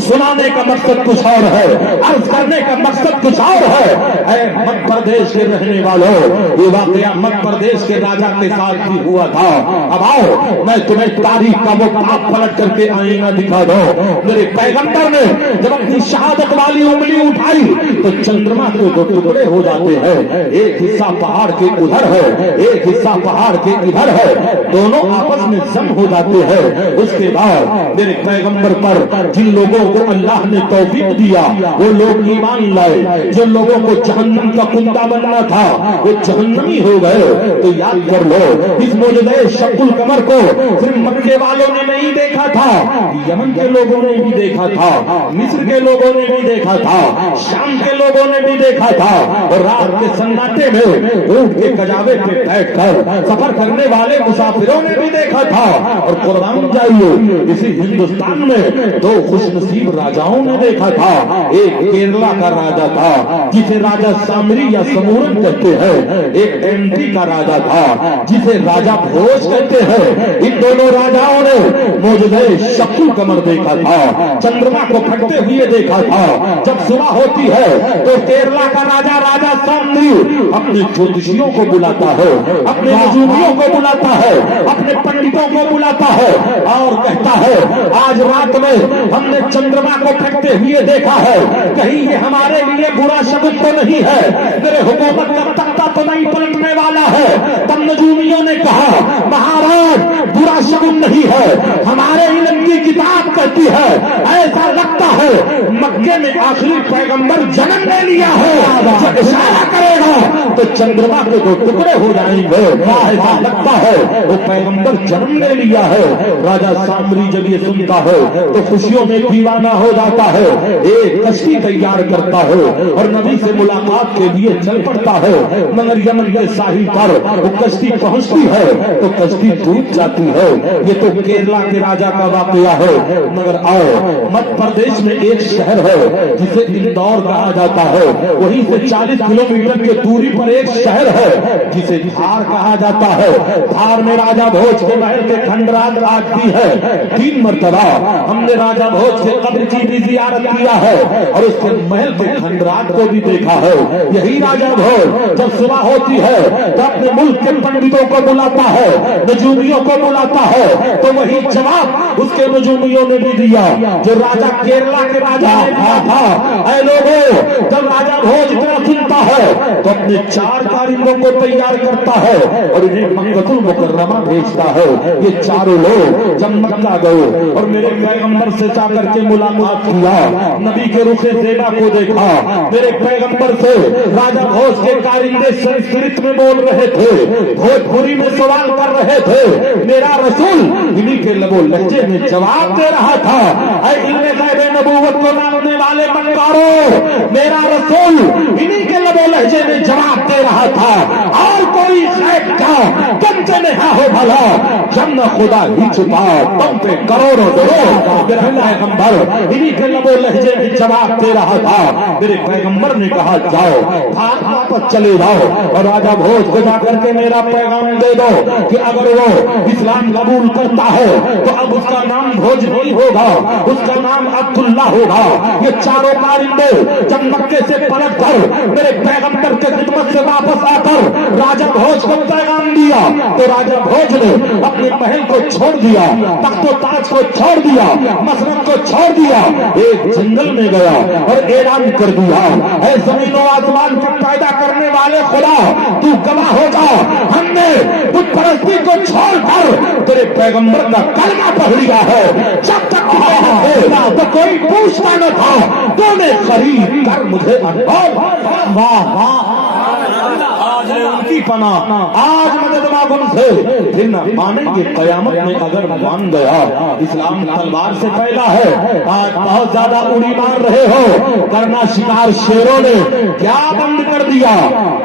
سنانے کا مقصد کچھ اور ہے، عرض کرنے کا مقصد کچھ اور ہے۔ اے مکہ پردیش کے رہنے والوں، یہ واقعہ مکہ پردیش کے راجا کے ساتھ بھی ہوا تھا۔ اب آؤ میں تمہیں تاریخ کا وہ پاپ پلٹ کر کے آئینہ دکھا دو۔ میرے پیغمبر نے جب اپنی شہادت والی انگلی اٹھائی تو چندرما کے دو ٹکڑے ہو جاتے ہیں، ایک حصہ پہاڑ کے ادھر ہے، ایک حصہ پہاڑ کے ادھر ہے، دونوں آپس میں ضم ہو جاتے ہیں۔ اس کے بعد میرے پیغمبر پر جن لوگوں کو اللہ نے توفیق دیا وہ لوگ ایمان لائے، جن لوگوں کو جہنم کا کنڈا بننا تھا وہ جہنمی ہو گئے۔ تو یاد کر لو اس معجزہ شق القمر کو صرف مکے والوں نے نہیں دیکھا تھا، یمن کے لوگوں نے بھی دیکھا تھا، مصر کے لوگوں نے بھی دیکھا تھا، شام کے لوگوں نے بھی دیکھا تھا، اور رات کے سناٹے میں اونٹ کے کجاوے پہ بیٹھ کر سفر کرنے والے مسافروں نے بھی دیکھا تھا۔ اور قربان جائیے اسی ہندوستان میں دو خوش نصیب راجاؤں نے دیکھا تھا، ایک کیرلا کا راجا تھا جسے راجا سامری یا سمورن کہتے ہیں، ایک MP کا راجا تھا جسے راجا بھوج کہتے ہیں۔ ان دونوں راجاؤں نے معجزہ شق القمر دیکھا تھا، چندرما کو پھٹتے ہوئے دیکھا تھا۔ جب صبح ہوتی ہے تو کیرلا کا راجا راجا سامری اپنے جوتشیوں کو بلاتا ہے، اپنے نجومیوں کو بلاتا ہے، اپنے پنڈتوں کو بلاتا ہے اور کہتا ہے آج رات میں ہم نے چندرما کو پھٹتے ہوئے دیکھا ہے، کہیں یہ ہمارے لیے برا شگن تو نہیں ہے، میرے حکومت کا تختہ تو نہیں پلٹنے والا ہے۔ تب نجومیوں نے کہا مہاراج برا شگن نہیں ہے، ہمارے علم کی کتاب کہتی ہے ایسا لگتا ہے مکے میں آخری پیغمبر جنم لے لیا ہے، جو اشارہ کرے گا تو چندرما کے دو ٹکڑے ہو جائیں گے، ایسا لگتا ہے وہ پیغمبر جنم لے لیا ہے۔ راجا سامری جب یہ سنتا ہے تو خوشیوں میں دیوانہ ہو جاتا ہے، ایک کشتی تیار کرتا ہے اور نبی سے ملاقات کے لیے چل پڑتا ہے، مگر یمن کے ساحل پر وہ کشتی پہنچتی ہے تو کشتی ڈوب جاتی ہے۔ یہ تو کیرلا کے راجا کا واقعہ ہے، مگر آؤ مدھیہ پردیش میں ایک شہر ہے جسے اندور کہا جاتا ہے، وہیں سے 40 کلومیٹر کی دوری پر ایک شہر ہے جسے دھار کہا جاتا ہے۔ دھار میں راجا بھوج کے محل کے کھنڈرات آج بھی ہے، 3 مرتبہ ہم نے راجا بھوج کے قبر کی بھی زیارت کیا ہے اور اس کے محل کے کھنڈرات کو بھی دیکھا ہے۔ یہی راجا بھوج جب صبح ہوتی ہے تو اپنے ملک کے پنڈتوں کو بلاتا ہے، نجومیوں کو بلاتا ہے، تو وہی جواب اس کے نجومیوں نے بھی دیا جو راجا کیرلا کے راجا نے کہا تھا۔ اے لوگوں جب راجا بھوج اتنا سنتا ہے تو اپنے 4 کارندوں کو تیار کرتا ہے اور انہیں مکہ المکرمہ بھیجتا ہے۔ یہ چاروں لوگ جب مکہ گئے اور میرے پیغمبر سے جا کر کے ملاقات کیا، نبی کے رخ زیبا کو دیکھا، میرے پیغمبر سے راجا بھوج کے کارندے سنسکرت میں بول رہے تھے، بھوجپوری میں سوال کر رہے تھے، میرا رسول انہی کے لب و لہجے میں جواب دے رہا تھا۔ اے علم غیب نبوت کو ماننے والے مکاروں، میرا رسول انہی کے لب و لہجے میں جواب دے رہا تھا، اور کوئی غیب کا کم سے نہا ہو بھلا جب نہ خدا ہی چھپا تم پہ کروڑوں درود۔ میرا پیغمبر انہی کے لب و لہجے میں جواب دے رہا تھا۔ میرے پیغمبر نے کہا جاؤ واپس چلے جاؤ اور راجا بھوج کو جا کر کے میرا پیغام دے دو کہ اگر وہ اسلام قبول کرتا ہے تو اب اس کا نام بھوج نہیں ہوگا، اس کا نام عبداللہ ہوگا۔ یہ چاروں کارندے جب مکے سے پلٹ کر میرے پیغمبر کے خدمت سے واپس آ کر راجا بھوج کو پیغام دیا تو راجا بھوج نے اپنے محل کو چھوڑ دیا، تخت و تاج کو چھوڑ دیا، مسند کو چھوڑ دیا، ایک جنگل میں گیا اور اعلان کر دیا اے زمین و آسمان کو پیدا کرنے والے خدا تو گواہ ہو جا، ہم نے بت پرستی کو چھوڑ کر تیرے پیغمبر کا کلمہ پڑھ لیا ہے۔ جب تک تو کوئی پوچھتا نہ تھا، تو نے خرید کر مجھے واہ واہ ہے ان کی پناہ، آج مدد مانگ ان سے، پھر نہ مانیں گے قیامت میں اگر مان گیا۔ اسلام تلوار سے پھیلا ہے، آج بہت زیادہ اڑی مار رہے ہو، کرنا شکار شیروں نے کیا بند کر دیا؟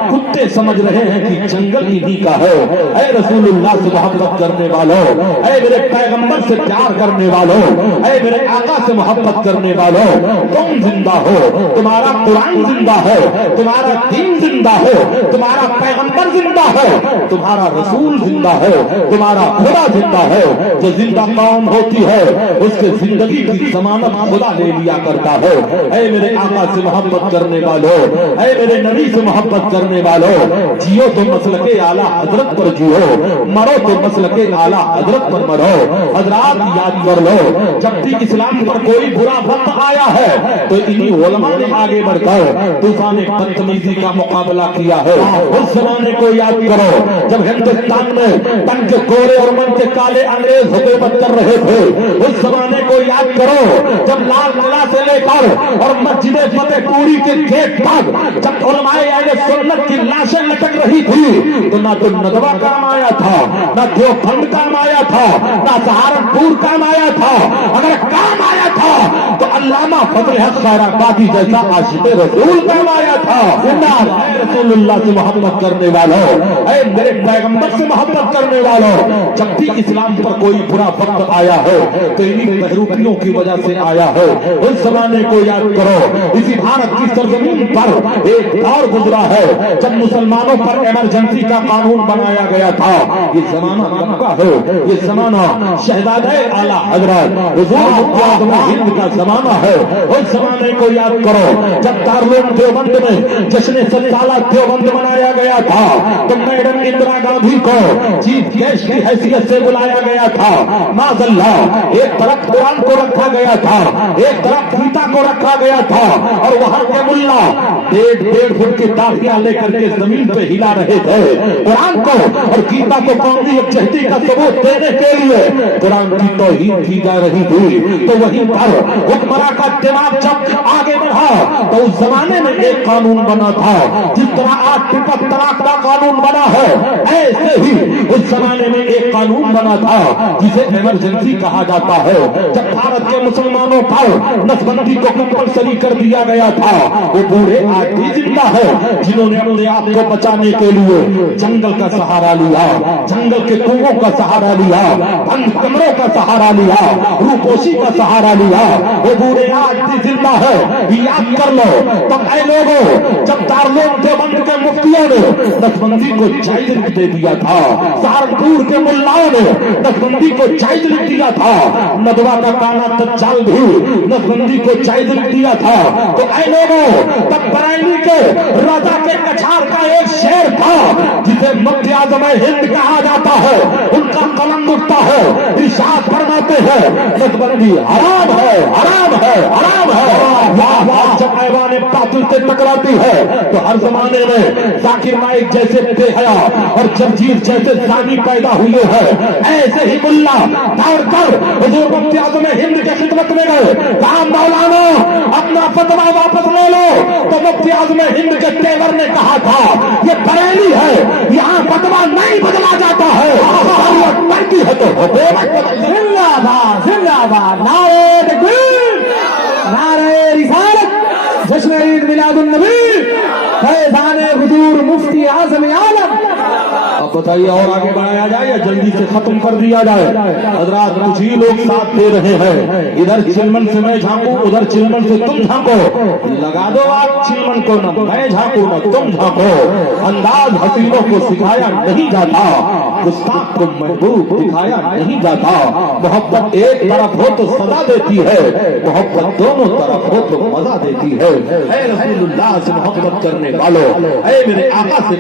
کتے سمجھ رہے ہیں کہ جنگل انہی کا ہے۔ اے رسول اللہ سے محبت کرنے والوں، اے میرے پیغمبر سے پیار کرنے والوں، اے میرے آقا سے محبت کرنے والوں، تم زندہ ہو، تمہارا قرآن زندہ ہے، تمہارا دین زندہ ہے، تمہارا پیغمبر زندہ ہے، تمہارا رسول زندہ ہے، تمہارا خدا زندہ ہے۔ جو زندہ قوم ہوتی ہے اس کے زندگی کی ضمانت خدا لے لیا کرتا ہے۔ اے میرے آقا سے محبت کرنے والوں، اے میرے نبی سے محبت کرنے والوں، جیو تو مسلک اعلیٰ حضرت پر جیو، مرو تو مسلک اعلیٰ حضرت پر مرو۔ حضرات یاد کر لو، جب بھی اسلام پر کوئی برا وقت آیا ہے تو انہی علماء نے آگے بڑھ کر طوفان بدتمیزی کا مقابلہ کیا ہے۔ اس زمانے کو یاد کرو جب ہندوستان میں تن کے گورے اور من کے کالے انگریز حکومت کر رہے تھے۔ اس زمانے کو یاد کرو جب لال قلعہ سے لے کر اور مسجد فتح پوری کے گیٹ تک جب علماء اہل سنت کی لاشیں لٹک رہی تھی تو نہ تو ندوہ کام آیا تھا، نہ دیوبند کام آیا تھا، نہ سہارنپور کام آیا تھا۔ اگر کام آیا تھا تو علامہ فضل حق خیرآبادی جیسا عاشق رسول کام آیا تھا۔ اے رسول اللہ سے محبت کرنے والوں، اے میرے پیغمبر سے محبت کرنے والوں، جب بھی اسلام پر کوئی برا وقت آیا ہے تو انہی بہروپیوں کی وجہ سے آیا ہے۔ اس زمانے کو یاد کرو، اسی بھارت کی سرزمین پر ایک دور گزرا ہے جب مسلمانوں پر ایمرجنسی کا قانون بنایا گیا تھا۔ یہ زمانہ کب کا ہے؟ یہ زمانہ شہزادہ اعلیٰ حضرت حضور مفتی اعظم ہند کا زمانہ ہے۔ اس زمانے کو یاد کرو جب دارالعلوم دیوبند میں جشن سالہ دیوبند منایا گیا تھا تو میڈم اندرا گاندھی کو چیف گیسٹ کی حیثیت سے بلایا گیا تھا۔ معاذ اللہ، ایک طرف قرآن کو رکھا گیا تھا، ایک طرف گیتا کو رکھا گیا تھا، اور وہاں کے ملا 1.5 فٹ کی داڑیاں لے کر کے زمین پہ ہلا رہے تھے۔ قرآن کو اور گیتا کو قومی یکجہتی کا ثبوت دینے کے لیے قرآن کی توہین کی جا رہی تھی۔ تو وہیں پر حکمراں کا دماغ جب آگے بڑھا تو اس زمانے میں ایک قانون بنا تھا، جس طرح آج ٹرپل طلاق کا قانون بنا ہے ایسے ہی اس زمانے میں ایک قانون بنا تھا جسے ایمرجنسی کہا جاتا ہے۔ جب بھارت کے مسلمانوں پر نسبندی کو کمپلسری کر دیا گیا تھا، وہ بوڑھے آج بھی زندہ ہے جنہوں نے اپنے آپ کو بچانے کے لیے جنگل کا سہارا لیا، جنگل کے کنووں کا سہارا لیا، بند کمروں کا سہارا لیا، روپوشی کا سہارا لیا۔ وہ بوڑھے آج بھی زندہ ہے۔ یاد کر لو تب اے لوگوں جب دارالعلوم دیوبند کے مفتیوں نے نسبندی کو جائز لکھ دے دیا تھا، سہارنپور کے ملاؤں نے نسبندی کو جائز لکھ دیا تھا، ندوہ کا کانا دجال بھی نسبندی کو جائز لکھ دیا تھا، تو اے لوگوں تب بریلی کے رضا کے کچھار کا ایک شعر تھا جسے مفتی اعظم ہند کہا جاتا ہے، ان کا قلم اٹھتا ہے، ارشاد فرماتے ہیں نسبندی حرام ہے، حرام ہے، حرام ہے۔ جب ایوان باطل سے ٹکراتی ہے تو ہر زمانے میں ذاکر نائک جیسے بے حیا اور جمشید جیسے زانی پیدا ہوئے ہیں۔ ایسے ہی ملا دوڑ کر حضور مفتی اعظم ہند کے خدمت میں گئے، کہا مولانا اپنا فتویٰ واپس لے لو۔ تو مفتی اعظم ہند کے تیور نے کہا تھا یہ بریلی ہے، یہاں فتویٰ نہیں بدلا جاتا ہے، ضرورت پڑتی ہے تو حکومت۔ زندہ باد، زندہ باد، نعرہ تکبیر، نعرہ رسالت، جشن عید میلاد النبی، فیضان حضور مفتی اعظم عالم۔ اب بتائیے اور آگے بڑھایا جائے یا جلدی سے ختم کر دیا جائے؟ حضرات کچھ ہی لوگ ساتھ دے رہے ہیں، ادھر چلمن سے میں جھانکوں، ادھر چلمن سے تم جھانکو، لگا دو آپ چلمن کو، نہ میں جھانکوں نہ تم جھانکو۔ انداز حسینوں کو سکھایا نہیں جاتا، گستاخ کو محبوب دکھایا نہیں جاتا۔ محبت ایک طرف ہو تو سزا دیتی ہے، محبت دونوں طرف ہو تو مزہ دیتی ہے۔ اے رسول اللہ سے محبت کرنے والوں، اے میرے آقا سے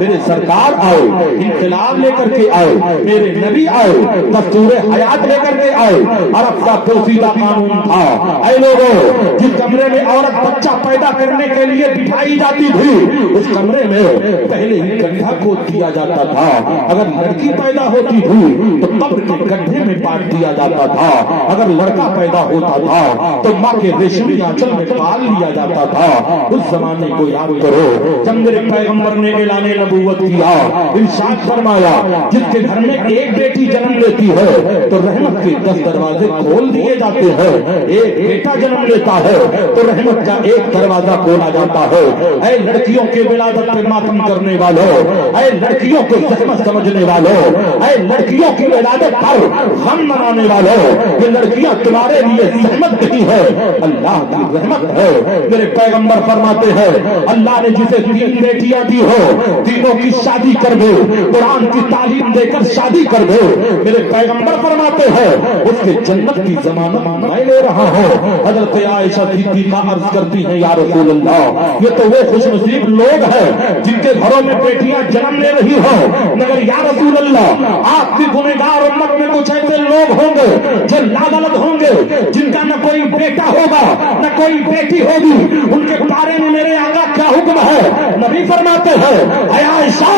میرے سرکار آئے, انقلاب لے کر کے آئے, میرے نبی آئے, دستور حیات لے کر کے آئے. عرب کا پوشیدہ قانون تھا, اے لوگوں جس کمرے میں عورت بچہ پیدا کرنے کے لیے بٹھائی جاتی تھی اس کمرے میں پہلے ہی گڈھا کھود دیا جاتا تھا. اگر لڑکی پیدا ہوتی تھی تو قبر کے گڈھے میں پاٹ دیا جاتا تھا. اگر لڑکا پیدا ہوتا تھا تو ماں کے ریشمی آنچل میں پال لیا جاتا تھا. اس زمانے کو یاد کرو جب میرے پیغمبر نے اعلان نبوت کیا, ارشاد فرمایا جس کے گھر میں ایک بیٹی جنم لیتی ہے تو رحمت کے 10 دروازے کھول دیے جاتے ہیں. ایک بیٹا جنم لیتا ہے تو رحمت کا ایک دروازہ کھولا جاتا ہے. اے لڑکیوں کے ولادت پہ ماتم کرنے والوں, اے لڑکیوں کو زحمت سمجھنے والوں, اے لڑکیوں کی ولادت پر غم منانے والوں, یہ لڑکیاں تمہارے لیے زحمت نہیں ہے, اللہ کی رحمت ہے. میرے پیغمبر فرماتے ہیں اللہ نے جسے 3 بیٹیاں دی ہو تینوں کی شادی کر دے, قرآن کی تعلیم دے کر شادی کر دے. میرے پیغمبر فرماتے ہیں اس کے جنت کی ضمانت میں لے رہا ہوں. حضرت عائشہ صدیقہ عرض کرتی ہیں یا رسول اللہ یہ تو وہ خوش نصیب لوگ ہیں جن کے گھروں میں بیٹیاں جنم لے رہی ہوں, مگر یا رسول اللہ آپ کی گنہگار امت میں کچھ ایسے لوگ ہوں گے جو لادلد ہوں گے جن کا نہ کوئی بیٹا ہوگا نہ کوئی بیٹی ہوگی. ان کے بارے میں میرے آقا کیا حکم ہے؟ نبی فرماتے ہیں اے عائشہ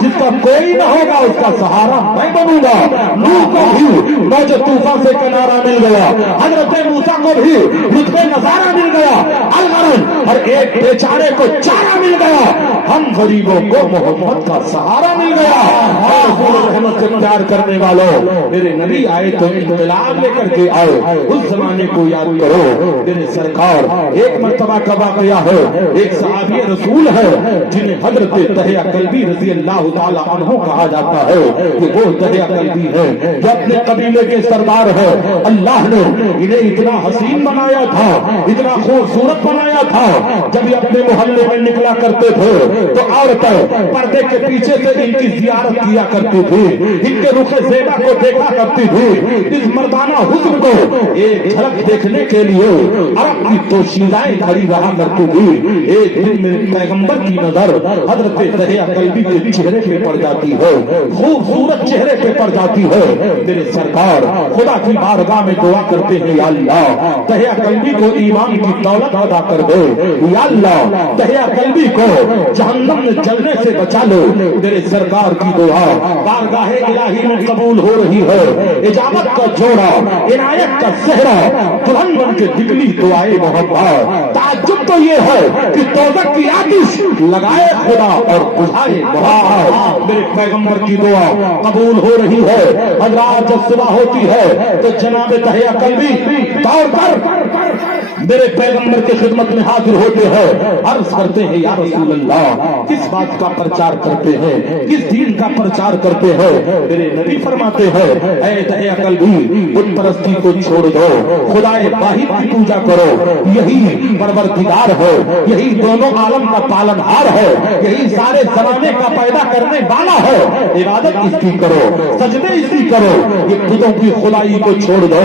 جس کا کوئی نہ ہوگا اس کا سہارا میں بنوں گا. نوح کو بھی موج طوفان سے کنارہ مل گیا, حضرت موسیٰ کو بھی لطف نظارہ مل گیا, الغرض ہر ایک بیچارے کو چارہ مل گیا, ہم غریبوں کو محمد کا سہارا مل گیا. رحمت سے پیار کرنے والوں میرے نبی آئے تو انقلاب لے کر کے آئے. اس زمانے کو یاد کرو میرے سرکار. ایک مرتبہ کا واقعہ ہے, ایک صحابی رسول ہے جنہیں حضرت دحیہ کلبی رضی اللہ تعالی عنہ کہا جاتا ہے کہ وہ دحیہ کلبی ہے جو اپنے قبیلے کے سردار ہے. اللہ نے انہیں اتنا حسین بنایا تھا, اتنا خوبصورت بنایا تھا, جب یہ اپنے محلے میں نکلا کرتے تھے تو عورتیں پردے کے پیچھے سے ان کی زیارت کیا کرتی تھی, ان کے رخ زیبا کو دیکھا کرتی تھی. اس مردانہ حسن کو ایک جھلک دیکھنے کے لیے عرب کی توشیدائیں کھڑی رہا کرتی تھی. ایک دن میں پیغمبر کی نظر حضرت دحیہ کلبی کے چہرے پہ پڑ جاتی ہے, خوبصورت چہرے پہ پڑ جاتی ہے. میرے سرکار خدا کی بارگاہ میں دعا کرتے ہیں یا اللہ دحیہ کلبی کو ایمان کی دولت عطا کر دے, یا اللہ دحیہ کلبی کو جہنم میں جلنے سے بچا لو. میرے سرکار کی دعا بارگاہ الہی میں قبول ہو رہی ہے. اجابت کا جوڑا, عنایت کا صحرا, دلہن بن کے نکلی دعائے محبت. تعجب تو یہ ہے کہ دوزخ کی آتش لگائے خدا اور بجھائے محبت. میرے پیغمبر کی دعا قبول ہو رہی ہے. حضرات جب صبح ہوتی ہے تو جناب دحیہ کلبی دوڑ کر میرے پیغمبر کی خدمت میں حاضر ہوتے ہیں, عرض کرتے ہیں یا رسول اللہ کس بات کا پرچار کرتے ہیں, کس دین کا پرچار کرتے ہیں؟ میرے نبی فرماتے ہیں اے دحیہ کلبی بت پرستی کو چھوڑ دو, خدائے واحد کی پوجا کرو, یہی پروردگار ہے, یہی دونوں عالم کا پالنہار ہے, یہی سارے زمانے کا پیدا کرنے والا ہے. عبادت اس کی کرو, سجدے اس کی کرو, یہ خودوں کی خدائی کو چھوڑ دو.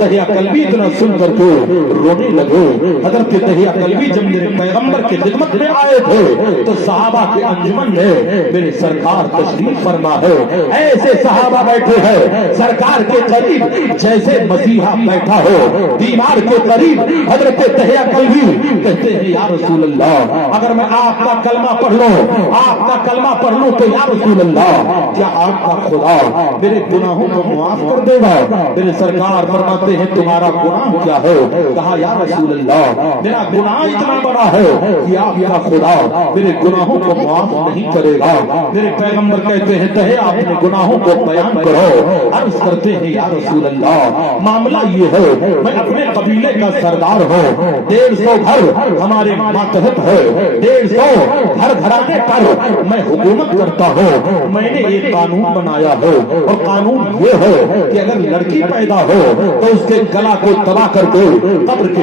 دحیہ کلبی اتنا سن کر کے رونے لگے. حضرت دحیہ کلبی جب میرے پیغمبر کی خدمت میں آئے تھے تو صحابہ کے انجمن میں میرے سرکار تشریف فرما ہے. ایسے صحابہ بیٹھے ہیں سرکار کے قریب جیسے مسیحا بیٹھا ہو, دیوار کے قریب. حضرت دحیہ کلبی کہتے ہیں یا رسول اللہ اگر میں آپ کا کلمہ پڑھ لوں, آپ کا کلمہ پڑھ لوں تو یا رسول اللہ کیا آپ کا خدا میرے گناہوں کو معاف کر دے گا؟ میرے سرکار فرماتے ہیں تمہارا گناہ کیا ہے؟ کہا یا رسول اللہ میرا گناہ اتنا بڑا ہے کہ آپ کا خدا میرے گناہوں کو معاف نہیں کرے گا. میرے پیغمبر کہتے ہیں دحیہ اپنے گناہوں کو بیان کرو. عرض کرتے ہیں یا رسول اللہ معاملہ یہ ہے میں اپنے قبیلے کا سردار ہوں, 150 گھر ہمارے ماتحت ہے, 150 گھر گھرانے پر میں حکومت کرتا ہوں. میں نے ایک قانون بنایا ہے اور قانون یہ ہے کہ اگر لڑکی پیدا ہو تو اس کے گلا کو تباہ کر دو, قبر کے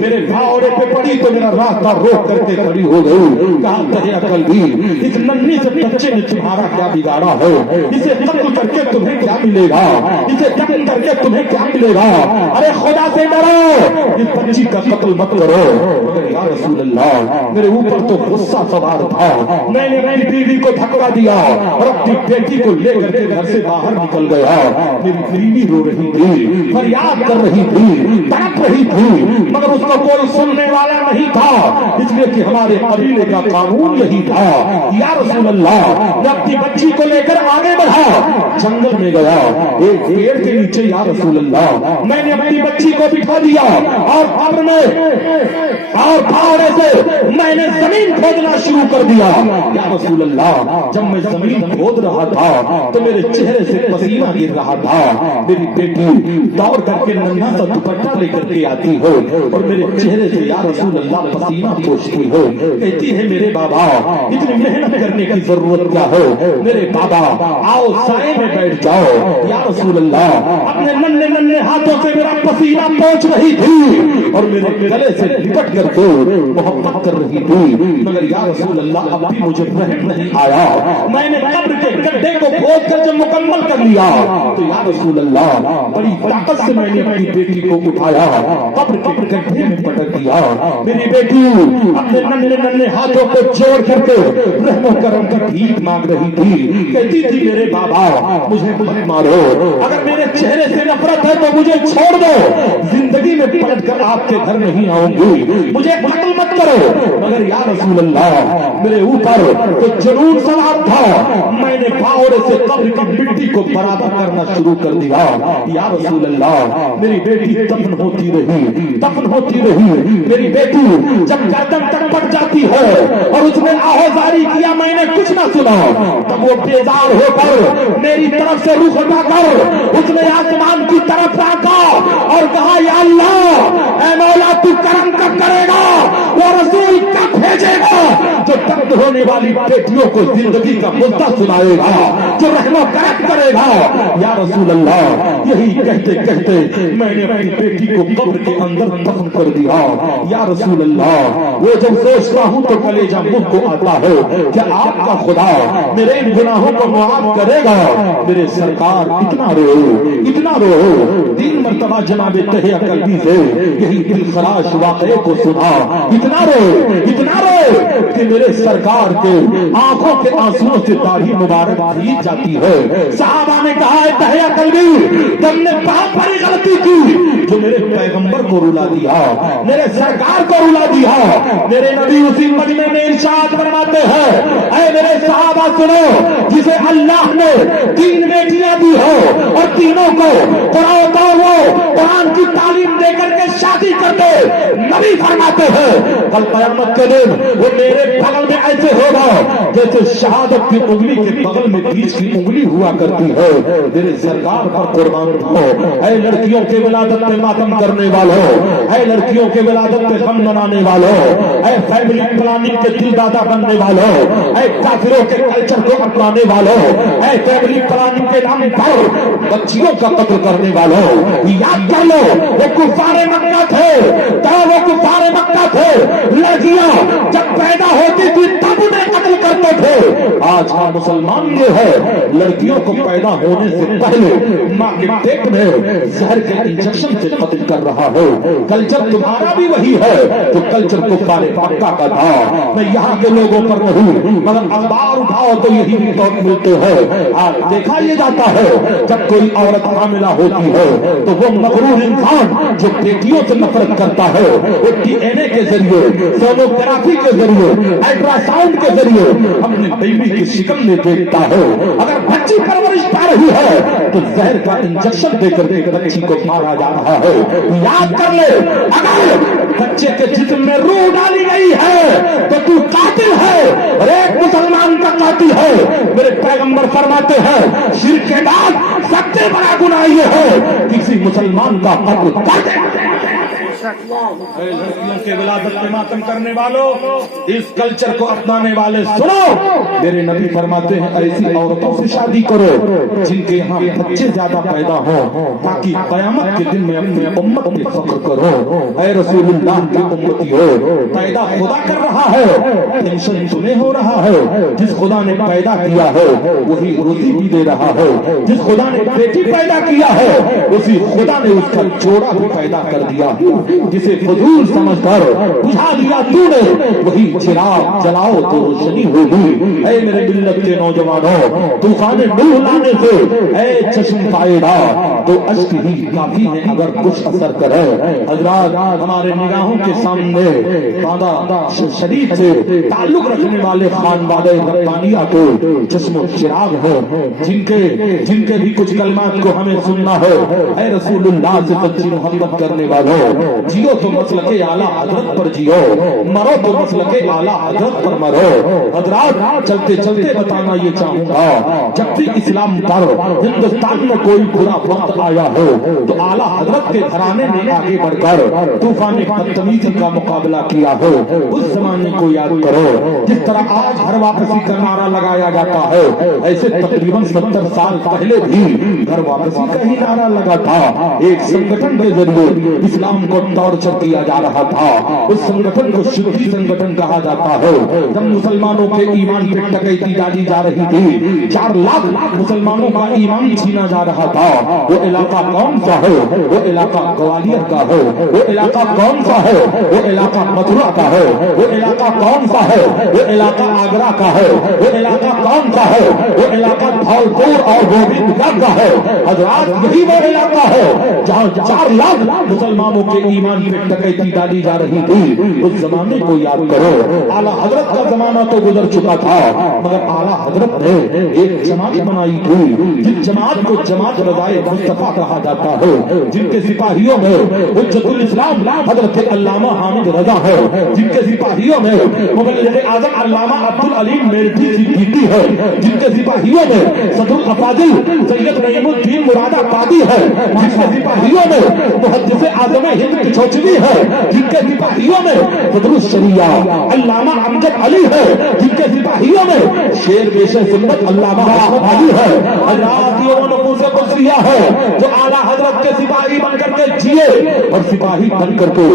میرے گھاوڑے پہ پڑی تو میرا راستہ روک کر کے کھڑی ہو گئی. کہا تہے عقل بھی اس ننھی سے بچے نے تمہارا کیا بگاڑا ہے؟ اسے قتل کر کے تمہیں کیا ملے گا؟ اسے قتل کر کے تمہیں کیا ملے گا؟ ارے خدا سے ڈرو، اس بچی کا قتل مت کرو. مگر یا رسول اللہ میرے اوپر تو غصہ سوار تھا، میں نے اپنی بیوی کو دھکا دیا اور اپنی بیٹی کو لے کر کے گھر سے باہر نکل گیا. میری بیوی رو رہی تھی، فریاد کر رہی تھی، تڑپ رہی تھی، مگر اس کو کوئی سننے والا نہیں تھا، اس لیے کہ ہمارے قبیلے کا قانون یہی تھا. یا رسول اللہ میں اپنی بچی کو لے کر آگے بڑھا، جنگل میں گیا، ایک پیڑ کے نیچے یا رسول اللہ میں نے اپنی بچی کو بٹھا دیا اور قبر میں اور پھاوڑے سے میں نے زمین کھودنا شروع کر دیا. یا رسول اللہ جب میں زمین کھود رہا تھا تو میرے چہرے سے پسینہ گر رہا تھا. میری بیٹی دوڑ کر کے ننھا سا دوپٹہ لے کر کے آتی ہو اور میرے چہرے سے یا رسول اللہ پسینہ پوچھتی ہو، کہتی ہے میرے بابا اتنی محنت کرنے کی ضرورت کیا ہے؟ میرے بابا آؤ سائے میں بیٹھ جاؤ. یا رسول اللہ اپنے ننھے ننھے ہاتھوں سے میرا پسینہ پوچھ رہی تھی اور میرے گلے سے لپٹ کر کے محبت کر رہی تھی. مگر یا رسول اللہ اب بھی مجھے رحم نہیں آیا. میں نے قبر کے گڈھے کو کھود کر جب مکمل کر لیا تو یا رسول اللہ بڑی طاقت سے میں نے اپنی بیٹی کو اٹھایا، قبر کے گڈھے میں پٹک دیا. میری بیٹی اپنے ننھے ننھے ہاتھوں کو جوڑ کر کے رحم و کرم کی بھیک مانگ رہی تھی، کہتی تھی میرے بابا مجھے مت مارو، اگر میرے چہرے سے نفرت ہے تو مجھے چھوڑ دو، زندگی میں پلٹ کر آپ کے گھر نہیں آؤں گی، مجھے قتل مت کرو. مگر یا رسول اللہ میرے اوپر تو جنون سوار تھا، میں نے پھاوڑے سے قبر کی مٹی کو برابر کرنا شروع کر دیا. یا رسول اللہ میری بیٹی دفن ہوتی رہی، دفن ہوتی رہی. میری بیٹی جب گردن تک پڑ جاتی ہے اور اس نے آہوزاری کیا میں نے کچھ نہ سنا، تب وہ بیزار ہو کر میری طرف سے رخ ہٹا کر اس نے آسمان کی طرف تاکا اور کہا یا اللہ اے مولا تو کرم کب کرے گا، وہ رسول کب بھیجے گا جو درد ہونے والی بیٹیوں کو زندگی کا مدعا سنائے گا، جو رحم و کرم کرے گا. یا رسول اللہ یہی کہتے کہتے میں نے اپنی بیٹی کو قبر کے اندر دفن کر دیا. یا رسول اللہ وہ جب سوچتا ہوں تو کلیجہ منہ کو آتا ہے کہ آپ کا خدا میرے ان گناہوں کو معاف کرے گا. میرے سرکار اتنا رو اتنا رو 3 مرتبہ جناب تہی قلبی سے یہی دل خراش واقعے کو سنا، اتنا رو کہ میرے سرکار کے آنکھوں کے آنسوؤں سے داڑھی مبارک بھیگ جاتی ہے. صحابہ نے کہا ہے تہی قلبی تم نے بہت بڑی غلطی کی جو میرے پیغمبر کو رلا دیا، میرے سرکار کو رلا دیا. میرے نبی اسی مجمع میں ارشاد فرماتے ہیں اے میرے صحابہ سنو، جسے اللہ نے 3 بیٹیاں دی ہو اور تینوں کو قرآن کی تعلیم دے کر کے شادی کرتے، نبی فرماتے ہیں کل قیامت کے دن وہ میرے بغل میں ایسے ہوگا جیسے شہادت کی انگلی کے بغل میں بیچ کی انگلی ہوا کرتی ہے. میرے سرکار پر قربان ہو. اے لڑکیوں کے ولادت میں ماتم کرنے والوں، اے لڑکیوں کے ولادت پہ غم منانے والوں، اے فیملی پلاننگ کے دل دادا بننے والوں، اے کافروں کے کلچر کو اپنانے والوں، اے فیملی پلاننگ کے نام پر بچیوں کا قتل کرنے والوں، یاد کر لو وہ کفار مکہ تھے، وہ کفار مکہ تھے. لڑکیاں جب پیدا ہوتی تھی تب انہیں قتل کرتے تھے. آج کا مسلمان یہ ہے لڑکیوں کو پیدا ہونے سے پہلے ماں کے پیٹ میں زہر کے انجیکشن سے قتل کر رہا ہے. کلچر تمہارا بھی وہی ہے جو کلچر کفار مکہ کا تھا. میں یہاں کے لوگوں پر نہیں مگر اخبار اٹھاؤ تو یہی رپورٹ ملتے ہیں. آج دیکھا یہ جاتا ہے جب کوئی عورت حاملہ ہوتی ہے تو وہ مغرور انسان جو بیٹیوں سے نفرت کرتا ہے وہ ڈی این اے کے ذریعے، سونوگرافی کے ذریعے، الٹرا ساؤنڈ کے ذریعے اپنے بیبی کی شکل میں دیکھتا ہے. اگر بچی پرورش پا رہی ہے تو زہر کا انجیکشن دے کر بچی کو مارا جا رہا ہے. یاد کر لے اگر بچے کے جسم میں روح ڈالی گئی ہے تو تو قاتل ہے اور ایک مسلمان کا قاتل ہے. میرے پیغمبر فرماتے ہیں شرک کے بعد سب سے بڑا گناہ یہ ہے کسی مسلمان کا قتل کر دے. لڑکیوں کے ولادت پہ ماتم کرنے والوں، اس کلچر کو اپنانے والے سنو، میرے نبی فرماتے ہیں ایسی عورتوں سے شادی کرو جن کے یہاں بچے زیادہ پیدا ہوں تاکہ قیامت کے دن میں اپنی امت پہ فخر کرو۔ اے رسول اللہ کی امتی ہو، پیدا خدا کر رہا ہے، ٹینشن تمہیں ہو رہا ہے۔ جس خدا نے پیدا کیا ہے وہی روزی بھی دے رہا ہے، جس خدا نے بیٹی پیدا کیا ہے اسی خدا نے اس کا جوڑا بھی پیدا کر دیا، جسے فضول سمجھ کر بجھا دیا تو نے وہی چراغ جلاؤ تو روشنی ہوگی۔ اے میرے ملت کے نوجوانوں، طوفان نوح لانے سے اے چشم فائدہ تو اشک ہی کافی ہے اگر کچھ اثر کرے۔ حضرات، ہمارے نگاہوں کے سامنے باندھا شریف سے تعلق رکھنے والے خان والے ربانیہ کو چشم و چراغ ہے جن کے بھی کچھ کلمات کو ہمیں سننا ہے۔ اے رسول اللہ سے سچی محبت کرنے والوں، جیو تو مسلک اعلیٰ حضرت پر جیو، مرو تو مسلک اعلیٰ حضرت پر مرو۔ حضرات، چلتے چلتے بتانا یہ چاہوں گا، جب بھی اسلام پر ہندوستان میں کوئی برا وقت آیا ہو تو اعلیٰ حضرت کے گھرانے نے آگے بڑھ کر طوفان بدتمیزی کا مقابلہ کیا ہو۔ اس زمانے کو یاد کرو جس طرح آج گھر واپسی کا نعرہ لگایا جاتا ہے، ایسے تقریباً 70 سال پہلے بھی گھر واپسی کا ہی نعرہ لگا تھا۔ ایک سنگٹھن کے ذریعے اسلام کو ٹارچر کیا جا رہا تھا، اس سنگٹھن کو شدی سنگٹھن کہا جاتا ہے۔ جب مسلمانوں کے ایمان پہ ڈکیتی ڈالی جا رہی تھی، 4 لاکھ مسلمانوں کا ایمان چھینا جا رہا تھا، وہ علاقہ کون سا ہے؟ وہ علاقہ گوالیر کا ہے۔ وہ علاقہ کون سا ہے؟ وہ علاقہ متھرا کا ہے۔ وہ علاقہ کون سا ہے؟ وہ علاقہ آگرہ کا ہے۔ وہ علاقہ کون سا ہے؟ وہ علاقہ دھولپور اور گوبند گڑھ کا ہے۔ حضرات، یہی وہ علاقہ ہے جہاں 4 لاکھ مسلمانوں کے ایمان پہ ڈکیتی ڈالی جا رہی تھی۔ اس زمانے کو یاد کرو۔ اعلیٰ حضرت کا زمانہ تو گزر چکا تھا، مگر اعلیٰ حضرت نے ایک جماعت بنائی تھی جس جماعت کو جماعت رضائے مصطفیٰ کہا جاتا ہے، جن کے سپاہیوں میں حجت الاسلام حضرت علامہ حامد رضا ہے، جن کے سپاہیوں میں مبلغ اعظم علامہ عبدالعلیم میرٹھی صدیقی ہے، جن کے سپاہیوں میں صدر الافاضل سید نعیم الدین مراد آبادی ہے، جن کے سپاہیوں میں محدث اعظم ہند کچھوچوی ہے، جن کے سپاہیوں میں صدر الشریعہ علامہ امجد علی ہے، جن کے سپاہیوں میں شیر پیش سنت علامہ احمد علی ہے۔ حضرات، یہ وہ نفوس قدسیہ ہے جو اعلیٰ حضرت کے سپاہی بن کر کے جیے اور سپاہی بن کر کے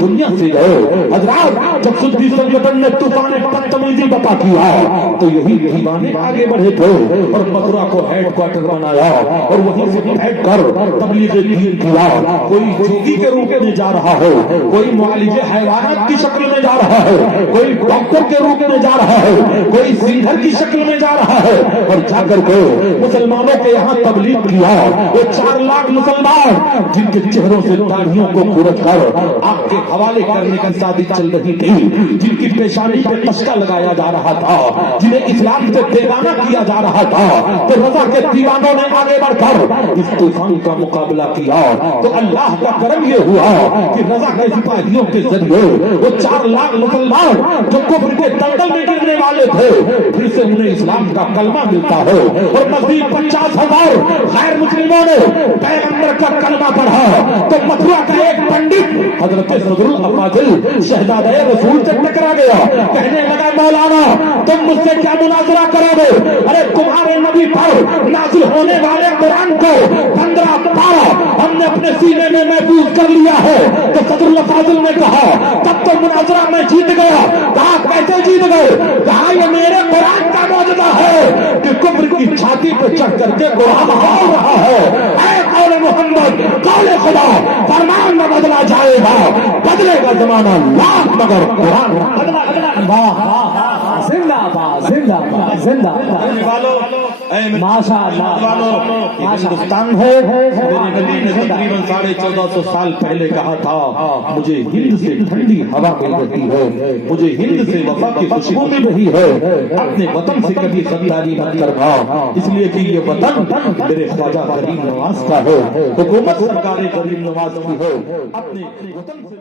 دنیا سے گئے۔ حضرات، جب سدی سنگٹھن نے طوفان بدتمیزی بتا کیا تو یہی دیوانے آگے بڑھے تھے اور متھرا کو ہیڈ کوارٹر بنایا اور وہیں سے ہٹ کر تبلیغ دین کیا۔ کوئی جوگی کے روپ میں جا رہا ہے، کوئی معالج حیوانات کی شکل میں جا رہا ہے، کوئی ڈاکٹر کے روپ میں جا رہا ہے، کوئی سنگر کی شکل میں جا رہا ہے اور جا کر کے مسلمانوں کے یہاں تبلیغ کیا۔ وہ 4 لاکھ مسلمان جن کے چہروں سے داڑھیوں کو کھرچ کر آگ کے حوالے کرنے کی سازش چل رہی تھی، جن کی پیشانی پہ تشکا لگایا جا رہا تھا، جنہیں اسلام سے بیگانہ کیا جا رہا تھا، تو رضا کے دیوانوں نے آگے بڑھ کر اس طوفان کا مقابلہ کیا۔ تو اللہ کا کرم یہ ہوا کہ رضا کے سپاہیوں کے ذریعے وہ 4 لاکھ مسلمان جو کفر کے دلدل میں گرنے والے تھے پھر سے انہیں اسلام کا کلمہ ملتا ہے، اور مزید 50,000 غیر مسلموں نے پیغمبر کا کلمہ پڑھا۔ تو متھرا کا ایک پنڈت حضرت صدر الافاضل شہزادہ رسول سے ٹکرا گیا، کہنے لگا مولانا تم مجھ سے کیا مناظرہ کرو گے؟ ارے تمہارے نبی پر نازل ہونے والے قرآن کو 15 پارہ ہم نے اپنے سینے میں محفوظ کر لیا ہے۔ تو صدر الافاضل نے کہا تب تو مناظرہ میں جیت گیا۔ کہا کیسے جیت گئے؟ کہا یہ میرے قرآن کا معجزہ ہے کہ کفر کی چھاتی پہ چڑھ کر کے قرآن بول رہا ہے، اے قول محمد قول خدا فرمان نہ بدلا جائے گا، بدلے گا زمانہ لاکھ مگر قرآن بدلا۔ زندہ باد، زندہ باد، زندہ باد، ماشاء اللہ۔ ہندوستان ہے، میرے نبی نے تقریباً 1450 سال پہلے کہا تھا مجھے ہند سے ٹھنڈی ہوا مل رہی ہے، مجھے ہند سے وفا کی خوشبو مل رہی ہے۔ اپنے وطن سے کبھی غداری مت کرنا، اس لیے کہ یہ وطن میرے خواجہ غریب نواز کا ہے، حکومت سرکار غریب نواز کی ہے۔ اپنے وطن سے